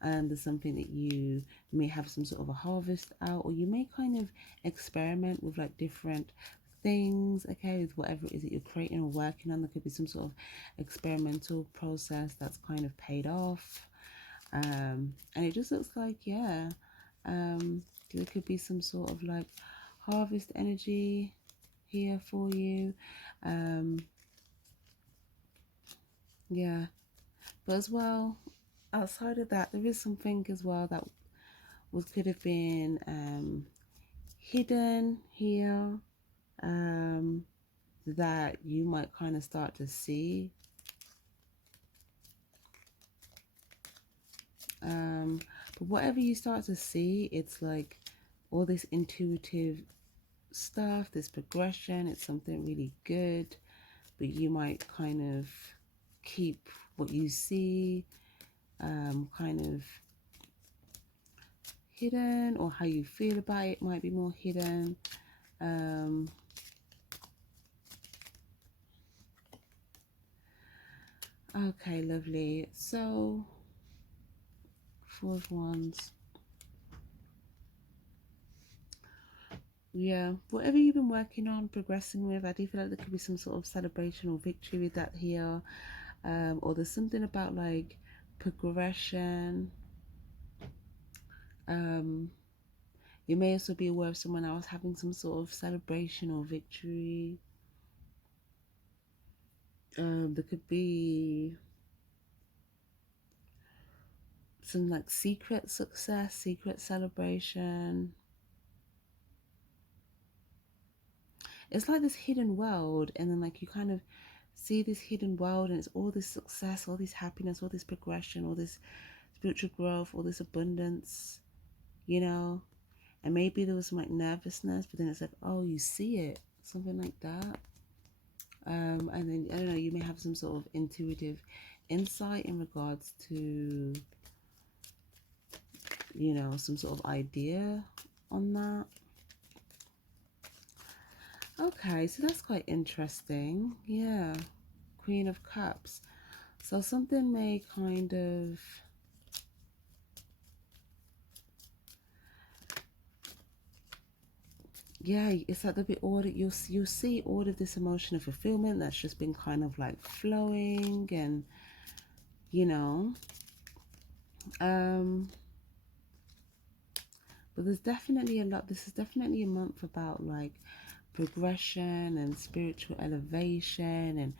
there's something that you may have some sort of a harvest out, or you may kind of experiment with like different things, okay, with whatever it is that you're creating or working on. There could be some sort of experimental process that's kind of paid off, and it just looks like, yeah, there could be some sort of like harvest energy here for you. Yeah, but as well, outside of that, there is something as well that could have been hidden here, that you might kind of start to see. But whatever you start to see, it's like all this intuitive stuff, this progression. It's something really good, but you might kind of keep what you see kind of hidden, or how you feel about it might be more hidden. Okay, lovely. So, Four of Wands. Yeah, whatever you've been working on, progressing with, I do feel like there could be some sort of celebration or victory with that here. Or there's something about like progression. You may also be aware of someone else having some sort of celebration or victory. There could be some like secret success, secret celebration. It's like this hidden world, and then like you kind of see this hidden world, and it's all this success, all this happiness, all this progression, all this spiritual growth, all this abundance, you know. And maybe there was some like nervousness, but then it's like, oh, you see it, something like that. And then I don't know, you may have some sort of intuitive insight in regards to, you know, some sort of idea on that. Okay, so that's quite interesting. Yeah, Queen of Cups. So something may kind of, yeah, it's like there'll be all that you'll see all of this emotional fulfillment that's just been kind of like flowing, and you know, but there's definitely a lot. This is definitely a month about like progression and spiritual elevation, and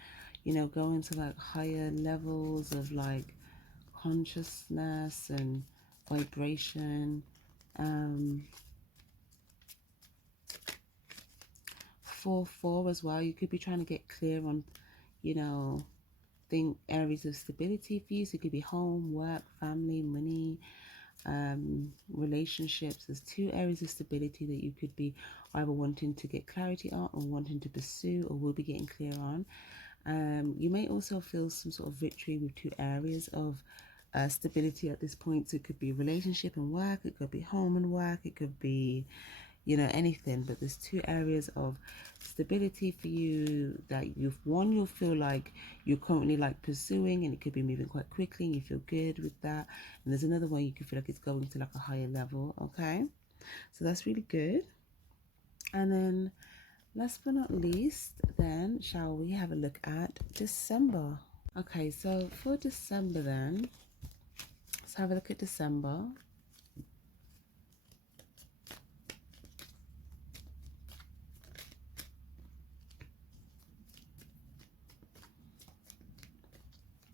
you know, going to like higher levels of like consciousness and vibration. 4-4 as well. You could be trying to get clear on, you know, think areas of stability for you. So it could be home, work, family, money, relationships. There's 2 areas of stability that you could be either wanting to get clarity on, or wanting to pursue, or will be getting clear on. You may also feel some sort of victory with 2 areas of stability at this point. So it could be relationship and work, it could be home and work, it could be, you know, anything. But there's two areas of stability for you that you'll feel like you're currently like pursuing, and it could be moving quite quickly and you feel good with that. And there's another one you could feel like it's going to like a higher level. Okay, so that's really good. And then last but not least, then shall we have a look at December? Okay, so for December then, let's have a look at December.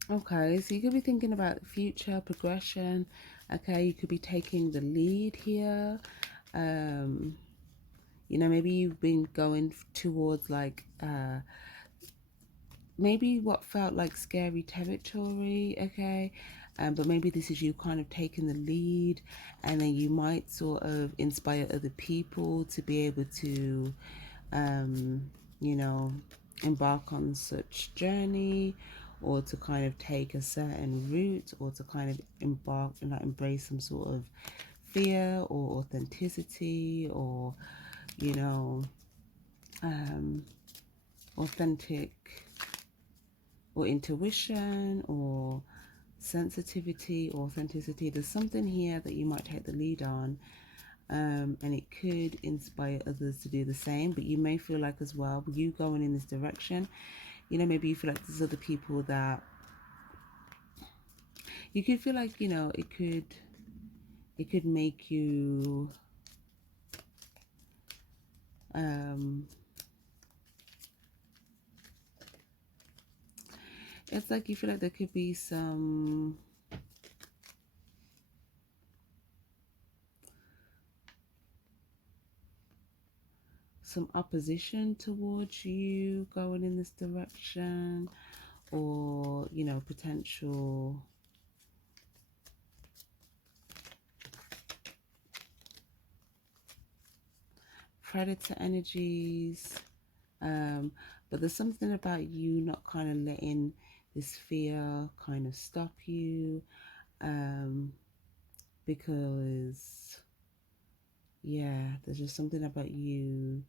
Okay, so you could be thinking about future progression. Okay, you could be taking the lead here. You know, maybe you've been going towards like maybe what felt like scary territory. Okay, but maybe this is you kind of taking the lead, and then you might sort of inspire other people to be able to you know, embark on such journey, or to kind of take a certain route, or to kind of embark and like embrace some sort of fear or authenticity, or, you know, authentic or intuition or sensitivity or authenticity. There's something here that you might take the lead on. And it could inspire others to do the same, but you may feel like as well, you going in this direction, you know, maybe you feel like there's other people that you could feel like, you know, it could make you it's like you feel like there could be some opposition towards you going in this direction, or, you know, potential predator energies. But there's something about you not kind of letting this fear kind of stop you, because yeah, there's just something about you.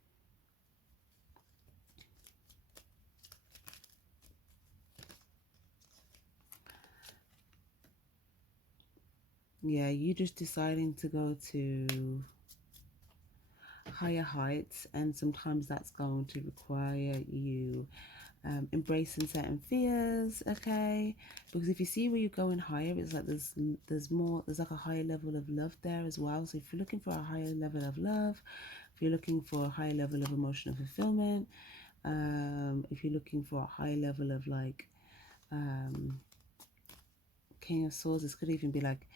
Yeah, you just deciding to go to higher heights, and sometimes that's going to require you embracing certain fears. Okay, because if you see where you're going higher, it's like there's more, there's like a higher level of love there as well. So if you're looking for a higher level of love, if you're looking for a higher level of emotional fulfillment, if you're looking for a high level of like King of Swords, this could even be like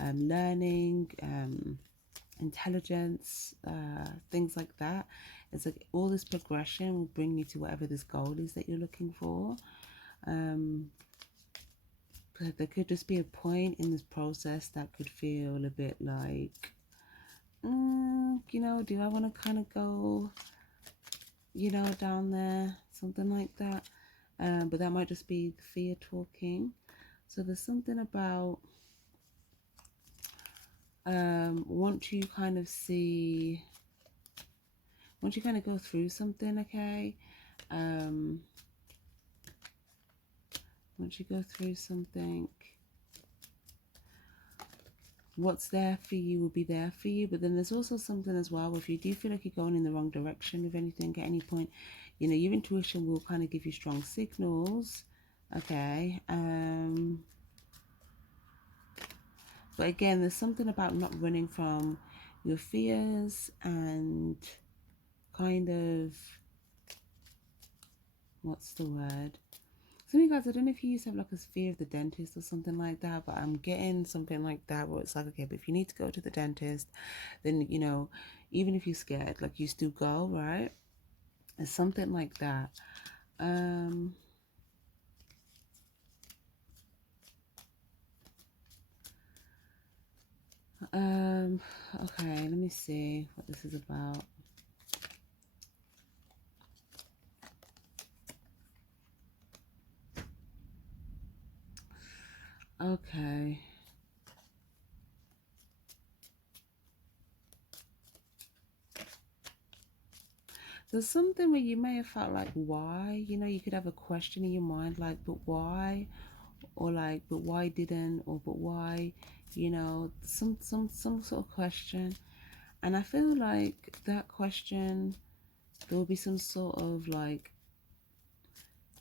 learning, intelligence, things like that. It's like all this progression will bring you to whatever this goal is that you're looking for. But there could just be a point in this process that could feel a bit like, you know, do I want to kind of go, you know, down there, something like that. But that might just be fear talking. So there's something about once you kind of see, once you kind of go through something, okay, once you go through something, what's there for you will be there for you. But then there's also something as well, if you do feel like you're going in the wrong direction with anything at any point, you know, your intuition will kind of give you strong signals. Okay, but again, there's something about not running from your fears, and kind of, what's the word? Some of you guys, I don't know if you used to have like a fear of the dentist or something like that, but I'm getting something like that where it's like, okay, but if you need to go to the dentist, then, you know, even if you're scared, like you still go, right? It's something like that. Okay, let me see what this is about. Okay. There's something where you may have felt like, why? You know, you could have a question in your mind like, but why? Or like, but why didn't? Or but why? You know, some sort of question. And I feel like that question, there will be some sort of like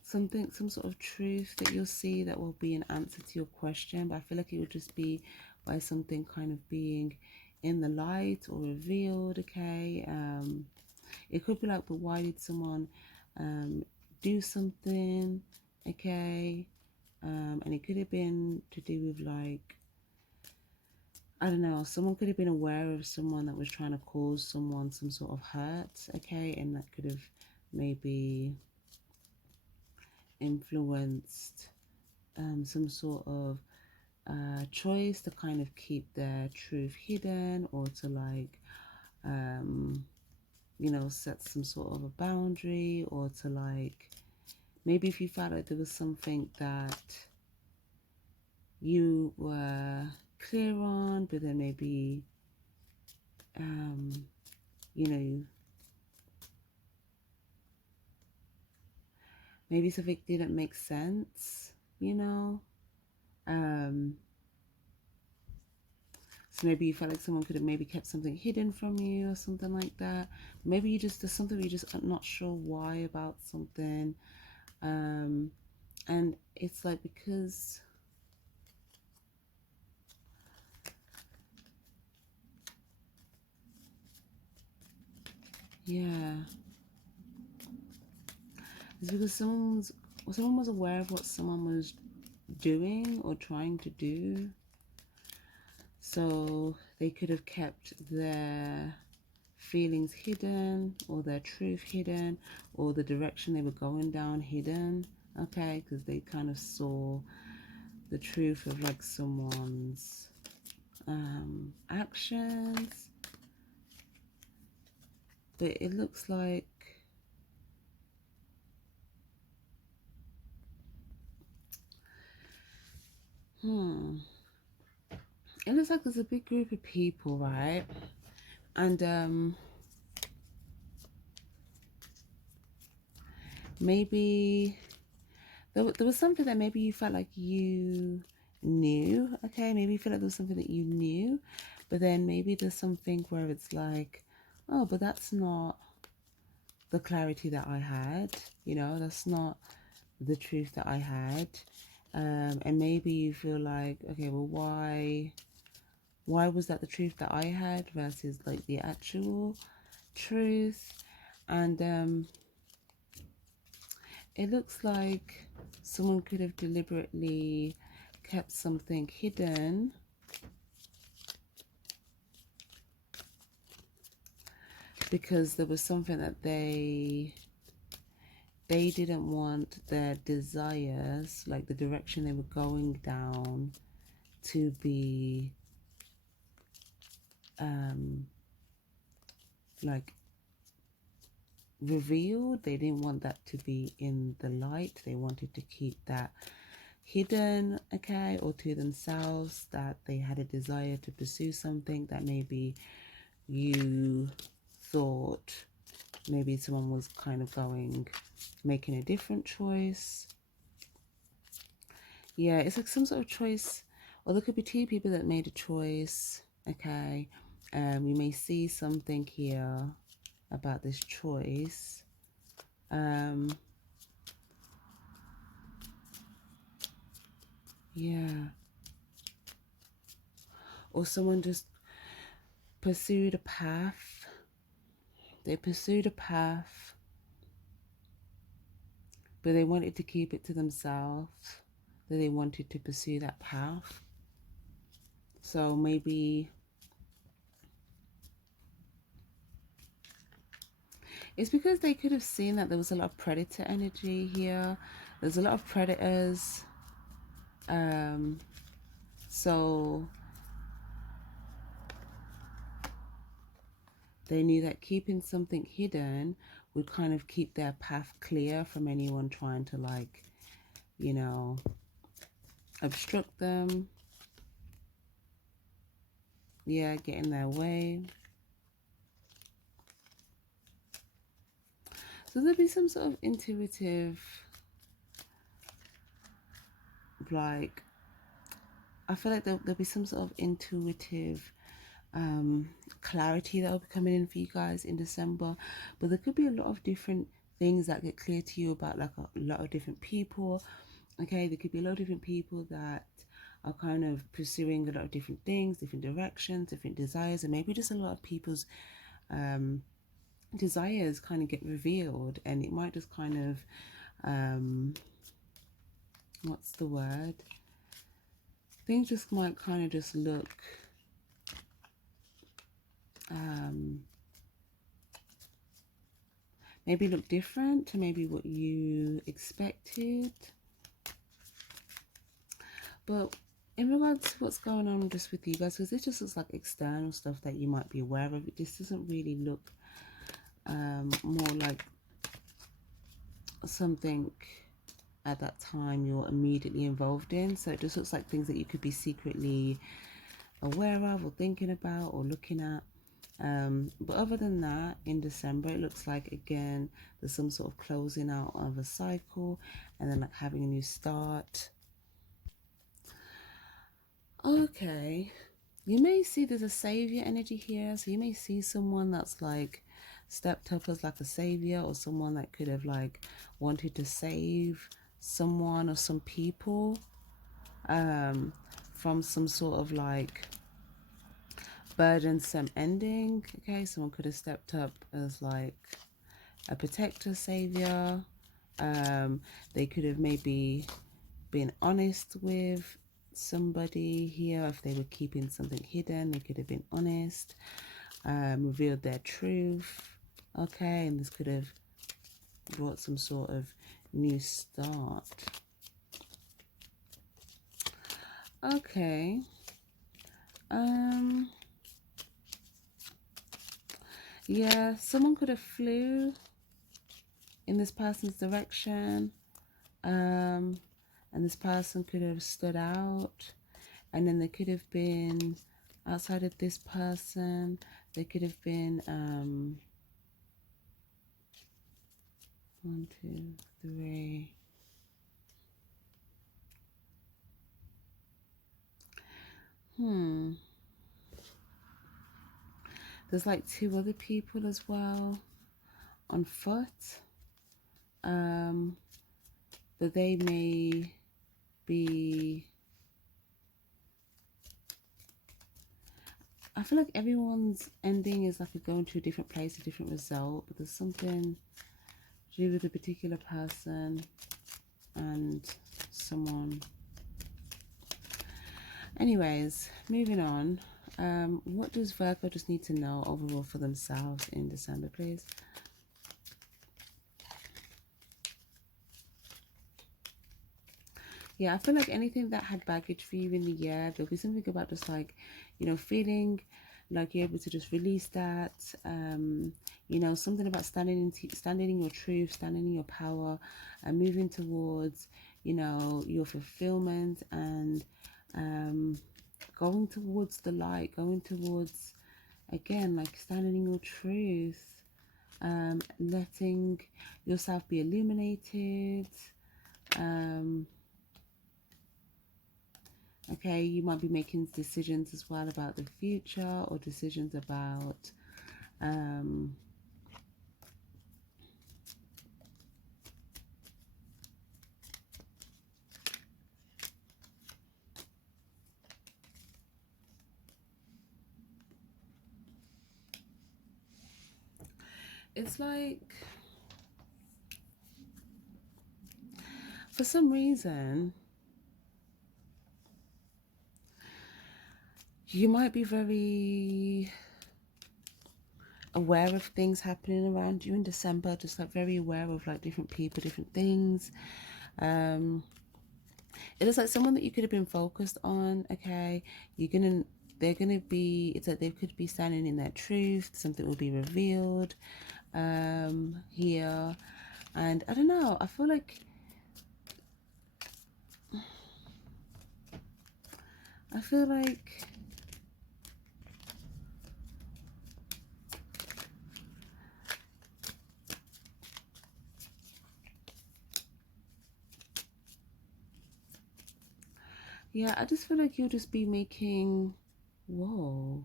something, some sort of truth that you'll see that will be an answer to your question. But I feel like it would just be by something kind of being in the light or revealed. Okay. It could be like, but why did someone do something? Okay. And it could have been to do with like, I don't know, someone could have been aware of someone that was trying to cause someone some sort of hurt. Okay. And that could have maybe influenced some sort of choice to kind of keep their truth hidden, or to like you know, set some sort of a boundary, or to like, maybe if you felt like there was something that you were clear on, but then maybe you know, maybe something didn't make sense, you know. um so maybe you felt like someone could have maybe kept something hidden from you or something like that. Maybe you just, there's something you just are not sure why about something. And it's like, because yeah, it's because someone was aware of what someone was doing or trying to do, so they could have kept their feelings hidden, or their truth hidden, or the direction they were going down hidden. Okay, because they kind of saw the truth of like someone's actions. But it looks like, it looks like there's a big group of people, right? And maybe there was something that maybe you felt like you knew. Okay, maybe you feel like there was something that you knew, but then maybe there's something where it's like, oh, but that's not the clarity that I had, you know, that's not the truth that I had. And maybe you feel like, okay, well, why was that the truth that I had versus like the actual truth? And it looks like someone could have deliberately kept something hidden because there was something that they didn't want their desires, like the direction they were going down, to be like revealed. They didn't want that to be in the light. They wanted to keep that hidden, okay, or to themselves, that they had a desire to pursue something that maybe you thought maybe someone was kind of making a different choice. Yeah, it's like some sort of choice, or there could be two people that made a choice, okay. You may see something here about this choice. Yeah, or someone just pursued a path. They pursued a path, but they wanted to keep it to themselves, that they wanted to pursue that path. So maybe it's because they could have seen that there was a lot of predator energy here. There's a lot of predators. So they knew that keeping something hidden would kind of keep their path clear from anyone trying to, like, you know, obstruct them, yeah, get in their way. So there'll be some sort of intuitive, like, I feel like there'll be some sort of intuitive clarity that will be coming in for you guys in December. But there could be a lot of different things that get clear to you about like a lot of different people. Okay, there could be a lot of different people that are kind of pursuing a lot of different things, different directions, different desires, and maybe just a lot of people's desires kind of get revealed, and it might just kind of what's the word? Things just might kind of just look maybe look different to maybe what you expected. But in regards to what's going on just with you guys, because this just looks like external stuff that you might be aware of, it just doesn't really look more like something at that time you're immediately involved in. So it just looks like things that you could be secretly aware of or thinking about or looking at. But other than that, in December, it looks like, again, there's some sort of closing out of a cycle and then like having a new start. Okay, you may see there's a savior energy here. So you may see someone that's like stepped up as like a savior, or someone that could have like wanted to save someone or some people from some sort of like burdensome ending. Okay, someone could have stepped up as like a protector, savior. They could have maybe been honest with somebody here. If they were keeping something hidden, they could have been honest, revealed their truth. Okay, and this could have brought some sort of new start. Okay. Yeah, someone could have flew in this person's direction, and this person could have stood out, and then they could have been outside of this person. They could have been 1, 2, 3. There's like 2 other people as well on foot. That they may be, I feel like everyone's ending is like a going to a different place, a different result, but there's something to do with a particular person and someone. Anyways, moving on. What does Virgo just need to know overall for themselves in December, please? Yeah, I feel like anything that had baggage for you in the year, there'll be something about just like, feeling like you're able to just release that. Something about standing in your truth, standing in your power, and moving towards, your fulfillment, and going towards the light, going towards, again, like standing in your truth, letting yourself be illuminated. Okay, you might be making decisions as well about the future, or decisions about it's like, for some reason, you might be very aware of things happening around you in December, just like very aware of like different people, different things. It is like someone that you could have been focused on. Okay, they're gonna be, it's like they could be standing in their truth, something will be revealed here. And I don't know, I feel like I feel like yeah, I just feel like you'll just be making, whoa,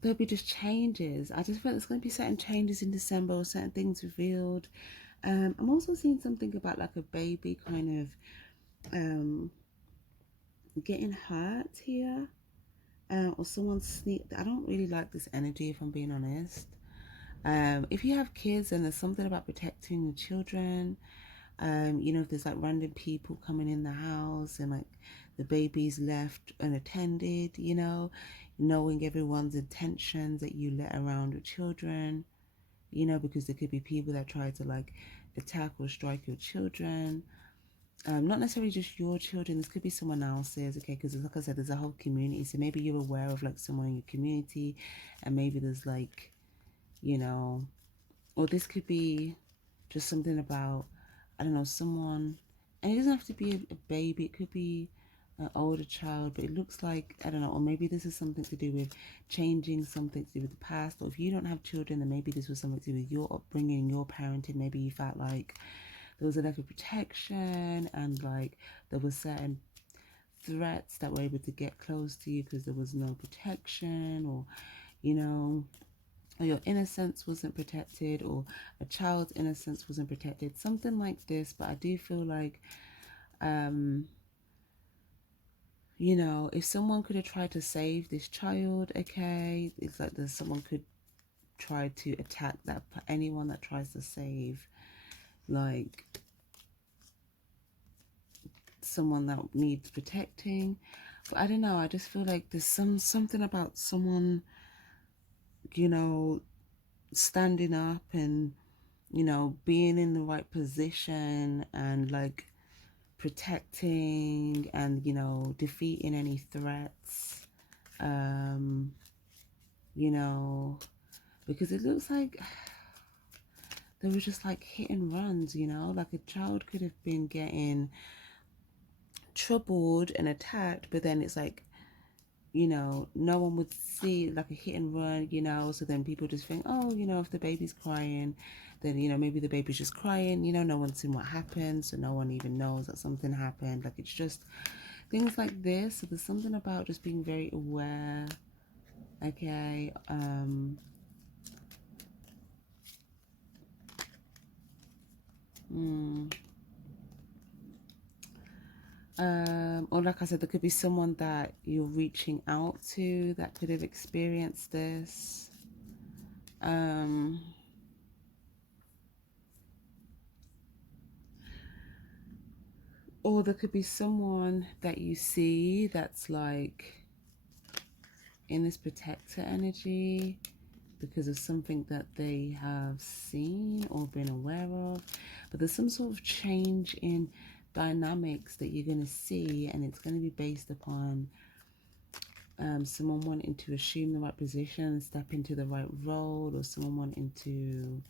there'll be just changes. I just feel like there's going to be certain changes in December or certain things revealed. I'm also seeing something about like a baby kind of getting hurt here, or someone sneak. I don't really like this energy, if I'm being honest. If you have kids and there's something about protecting the children, you know, if there's like random people coming in the house and like the baby's left unattended, you know, knowing everyone's intentions that you let around with children, you know, because there could be people that try to like attack or strike your children. Not necessarily just your children, this could be someone else's, okay, because like I said, there's a whole community, so maybe you're aware of like someone in your community, and maybe there's like, you know, or this could be just something about, I don't know, someone, and it doesn't have to be a baby, it could be an older child, but it looks like, I don't know, or maybe this is something to do with changing something to do with the past, or if you don't have children, then maybe this was something to do with your upbringing, your parenting. Maybe you felt like there was a lack of protection, and like there was certain threats that were able to get close to you because there was no protection, or, you know, or your innocence wasn't protected, or a child's innocence wasn't protected, something like this. But I do feel like, you know, if someone could have tried to save this child, okay, it's like there's someone could try to attack that, anyone that tries to save like someone that needs protecting. But I don't know, I just feel like there's something about someone, you know, standing up and, you know, being in the right position and like protecting and, you know, defeating any threats. You know, because it looks like there was just like hit and runs, you know, like a child could have been getting troubled and attacked, but then it's like, you know, no one would see like a hit and run, you know, so then people just think, oh, you know, if the baby's crying, then, you know, maybe the baby's just crying, you know, no one's seen what happened, so no one even knows that something happened. Like, it's just things like this. So there's something about just being very aware, okay. Or like I said, there could be someone that you're reaching out to that could have experienced this. Or there could be someone that you see that's like in this protector energy because of something that they have seen or been aware of. But there's some sort of change in dynamics that you're going to see, and it's going to be based upon someone wanting to assume the right position and step into the right role, or someone wanting to,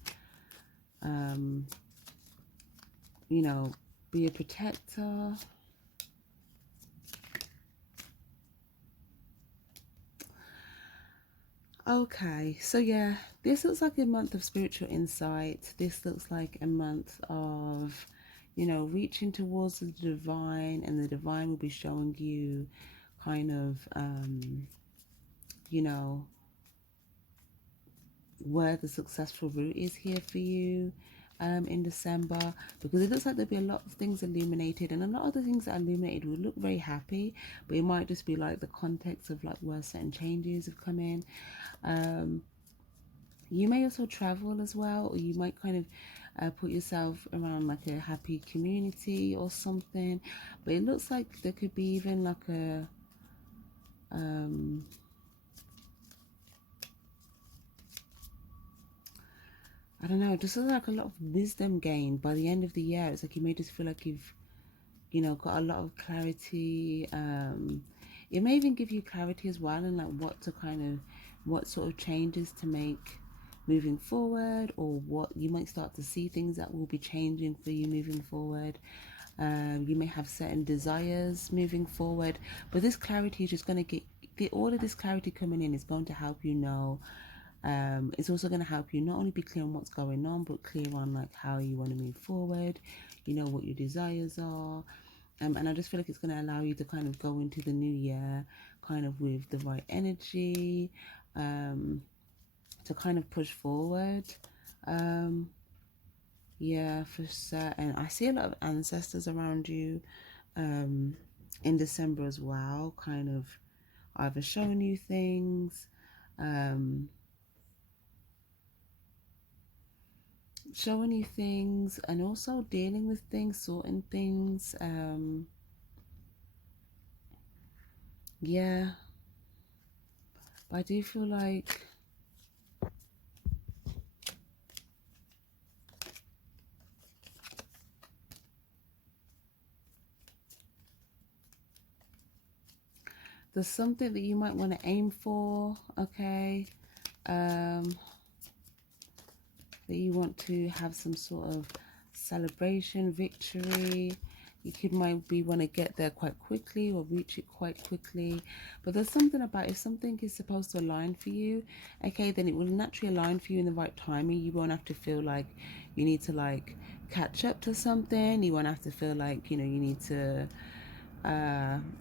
you know, be a protector. Okay, so yeah, this looks like a month of spiritual insight. This looks like a month of, you know, reaching towards the divine, and the divine will be showing you kind of, you know, where the successful route is here for you in December, because it looks like there'll be a lot of things illuminated, and a lot of the things that are illuminated will look very happy, but it might just be like the context of like where certain changes have come in. You may also travel as well, or you might kind of put yourself around like a happy community or something. But it looks like there could be even like a I don't know, just like a lot of wisdom gained by the end of the year. It's like you may just feel like you've, you know, got a lot of clarity. It may even give you clarity as well, and like what to kind of, what sort of changes to make moving forward, or what you might start to see things that will be changing for you moving forward. You may have certain desires moving forward, but this clarity is just going to get all of this clarity coming in is going to help you know. It's also going to help you not only be clear on what's going on, but clear on like how you want to move forward. You know what your desires are. And I just feel like it's going to allow you to kind of go into the new year kind of with the right energy, to kind of push forward. Yeah, for certain. I see a lot of ancestors around you in December as well, kind of either showing you things, and also dealing with things, sorting things. Yeah, but I do feel like there's something that you might want to aim for, okay? That you want to have some sort of celebration, victory. You could might be want to get there quite quickly or reach it quite quickly. But there's something about if something is supposed to align for you, okay, then it will naturally align for you in the right timing. You won't have to feel like you need to like catch up to something. You won't have to feel like, you know, you need to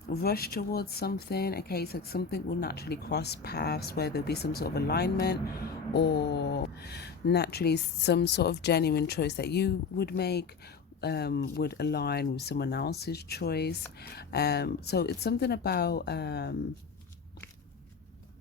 rush towards something. Okay, so something will naturally cross paths where there'll be some sort of alignment, or naturally some sort of genuine choice that you would make would align with someone else's choice. So it's something about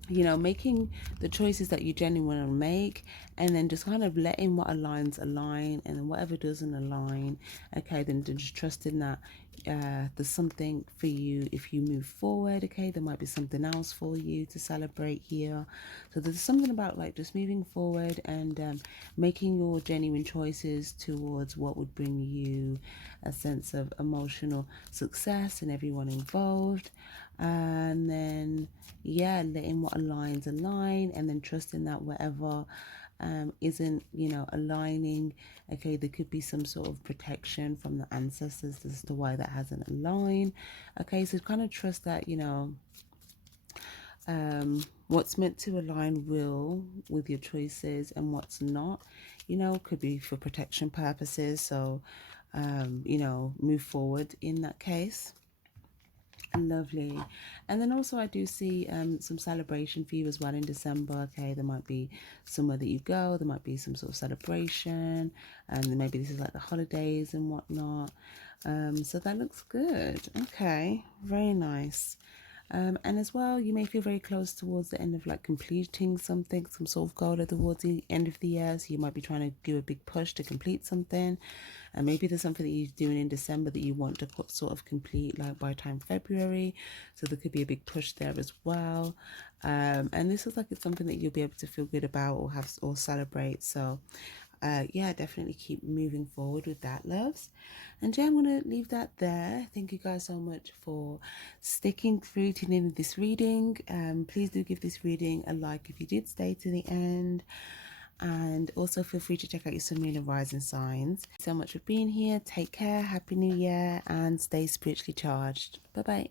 you know, making the choices that you genuinely want to make, and then just kind of letting what aligns align, and then whatever doesn't align, okay, then just trusting that there's something for you if you move forward. Okay, there might be something else for you to celebrate here. So there's something about like just moving forward and making your genuine choices towards what would bring you a sense of emotional success and everyone involved. And then yeah, letting what aligns align, and then trusting that whatever isn't, you know, aligning, okay, there could be some sort of protection from the ancestors as to why that hasn't aligned. Okay, so kind of trust that, you know, what's meant to align will with your choices, and what's not, you know, could be for protection purposes. So you know, move forward in that case. Lovely. And then also I do see some celebration for you as well in December. Okay, there might be somewhere that you go, there might be some sort of celebration, and then maybe this is like the holidays and whatnot. So that looks good. Okay, very nice. And as well, you may feel very close towards the end of like completing something, some sort of goal towards the end of the year. So you might be trying to give a big push to complete something. And maybe there's something that you're doing in December that you want to sort of complete like by time February. So there could be a big push there as well. And this is like it's something that you'll be able to feel good about or have or celebrate. So yeah, definitely keep moving forward with that, loves. And yeah, I'm going to leave that there. Thank you guys so much for sticking through to the end of this reading. Please do give this reading a like if you did stay to the end. And also feel free to check out your Sun, Moon and Rising signs. Thank you so much for being here. Take care. Happy New Year and stay spiritually charged. Bye-bye.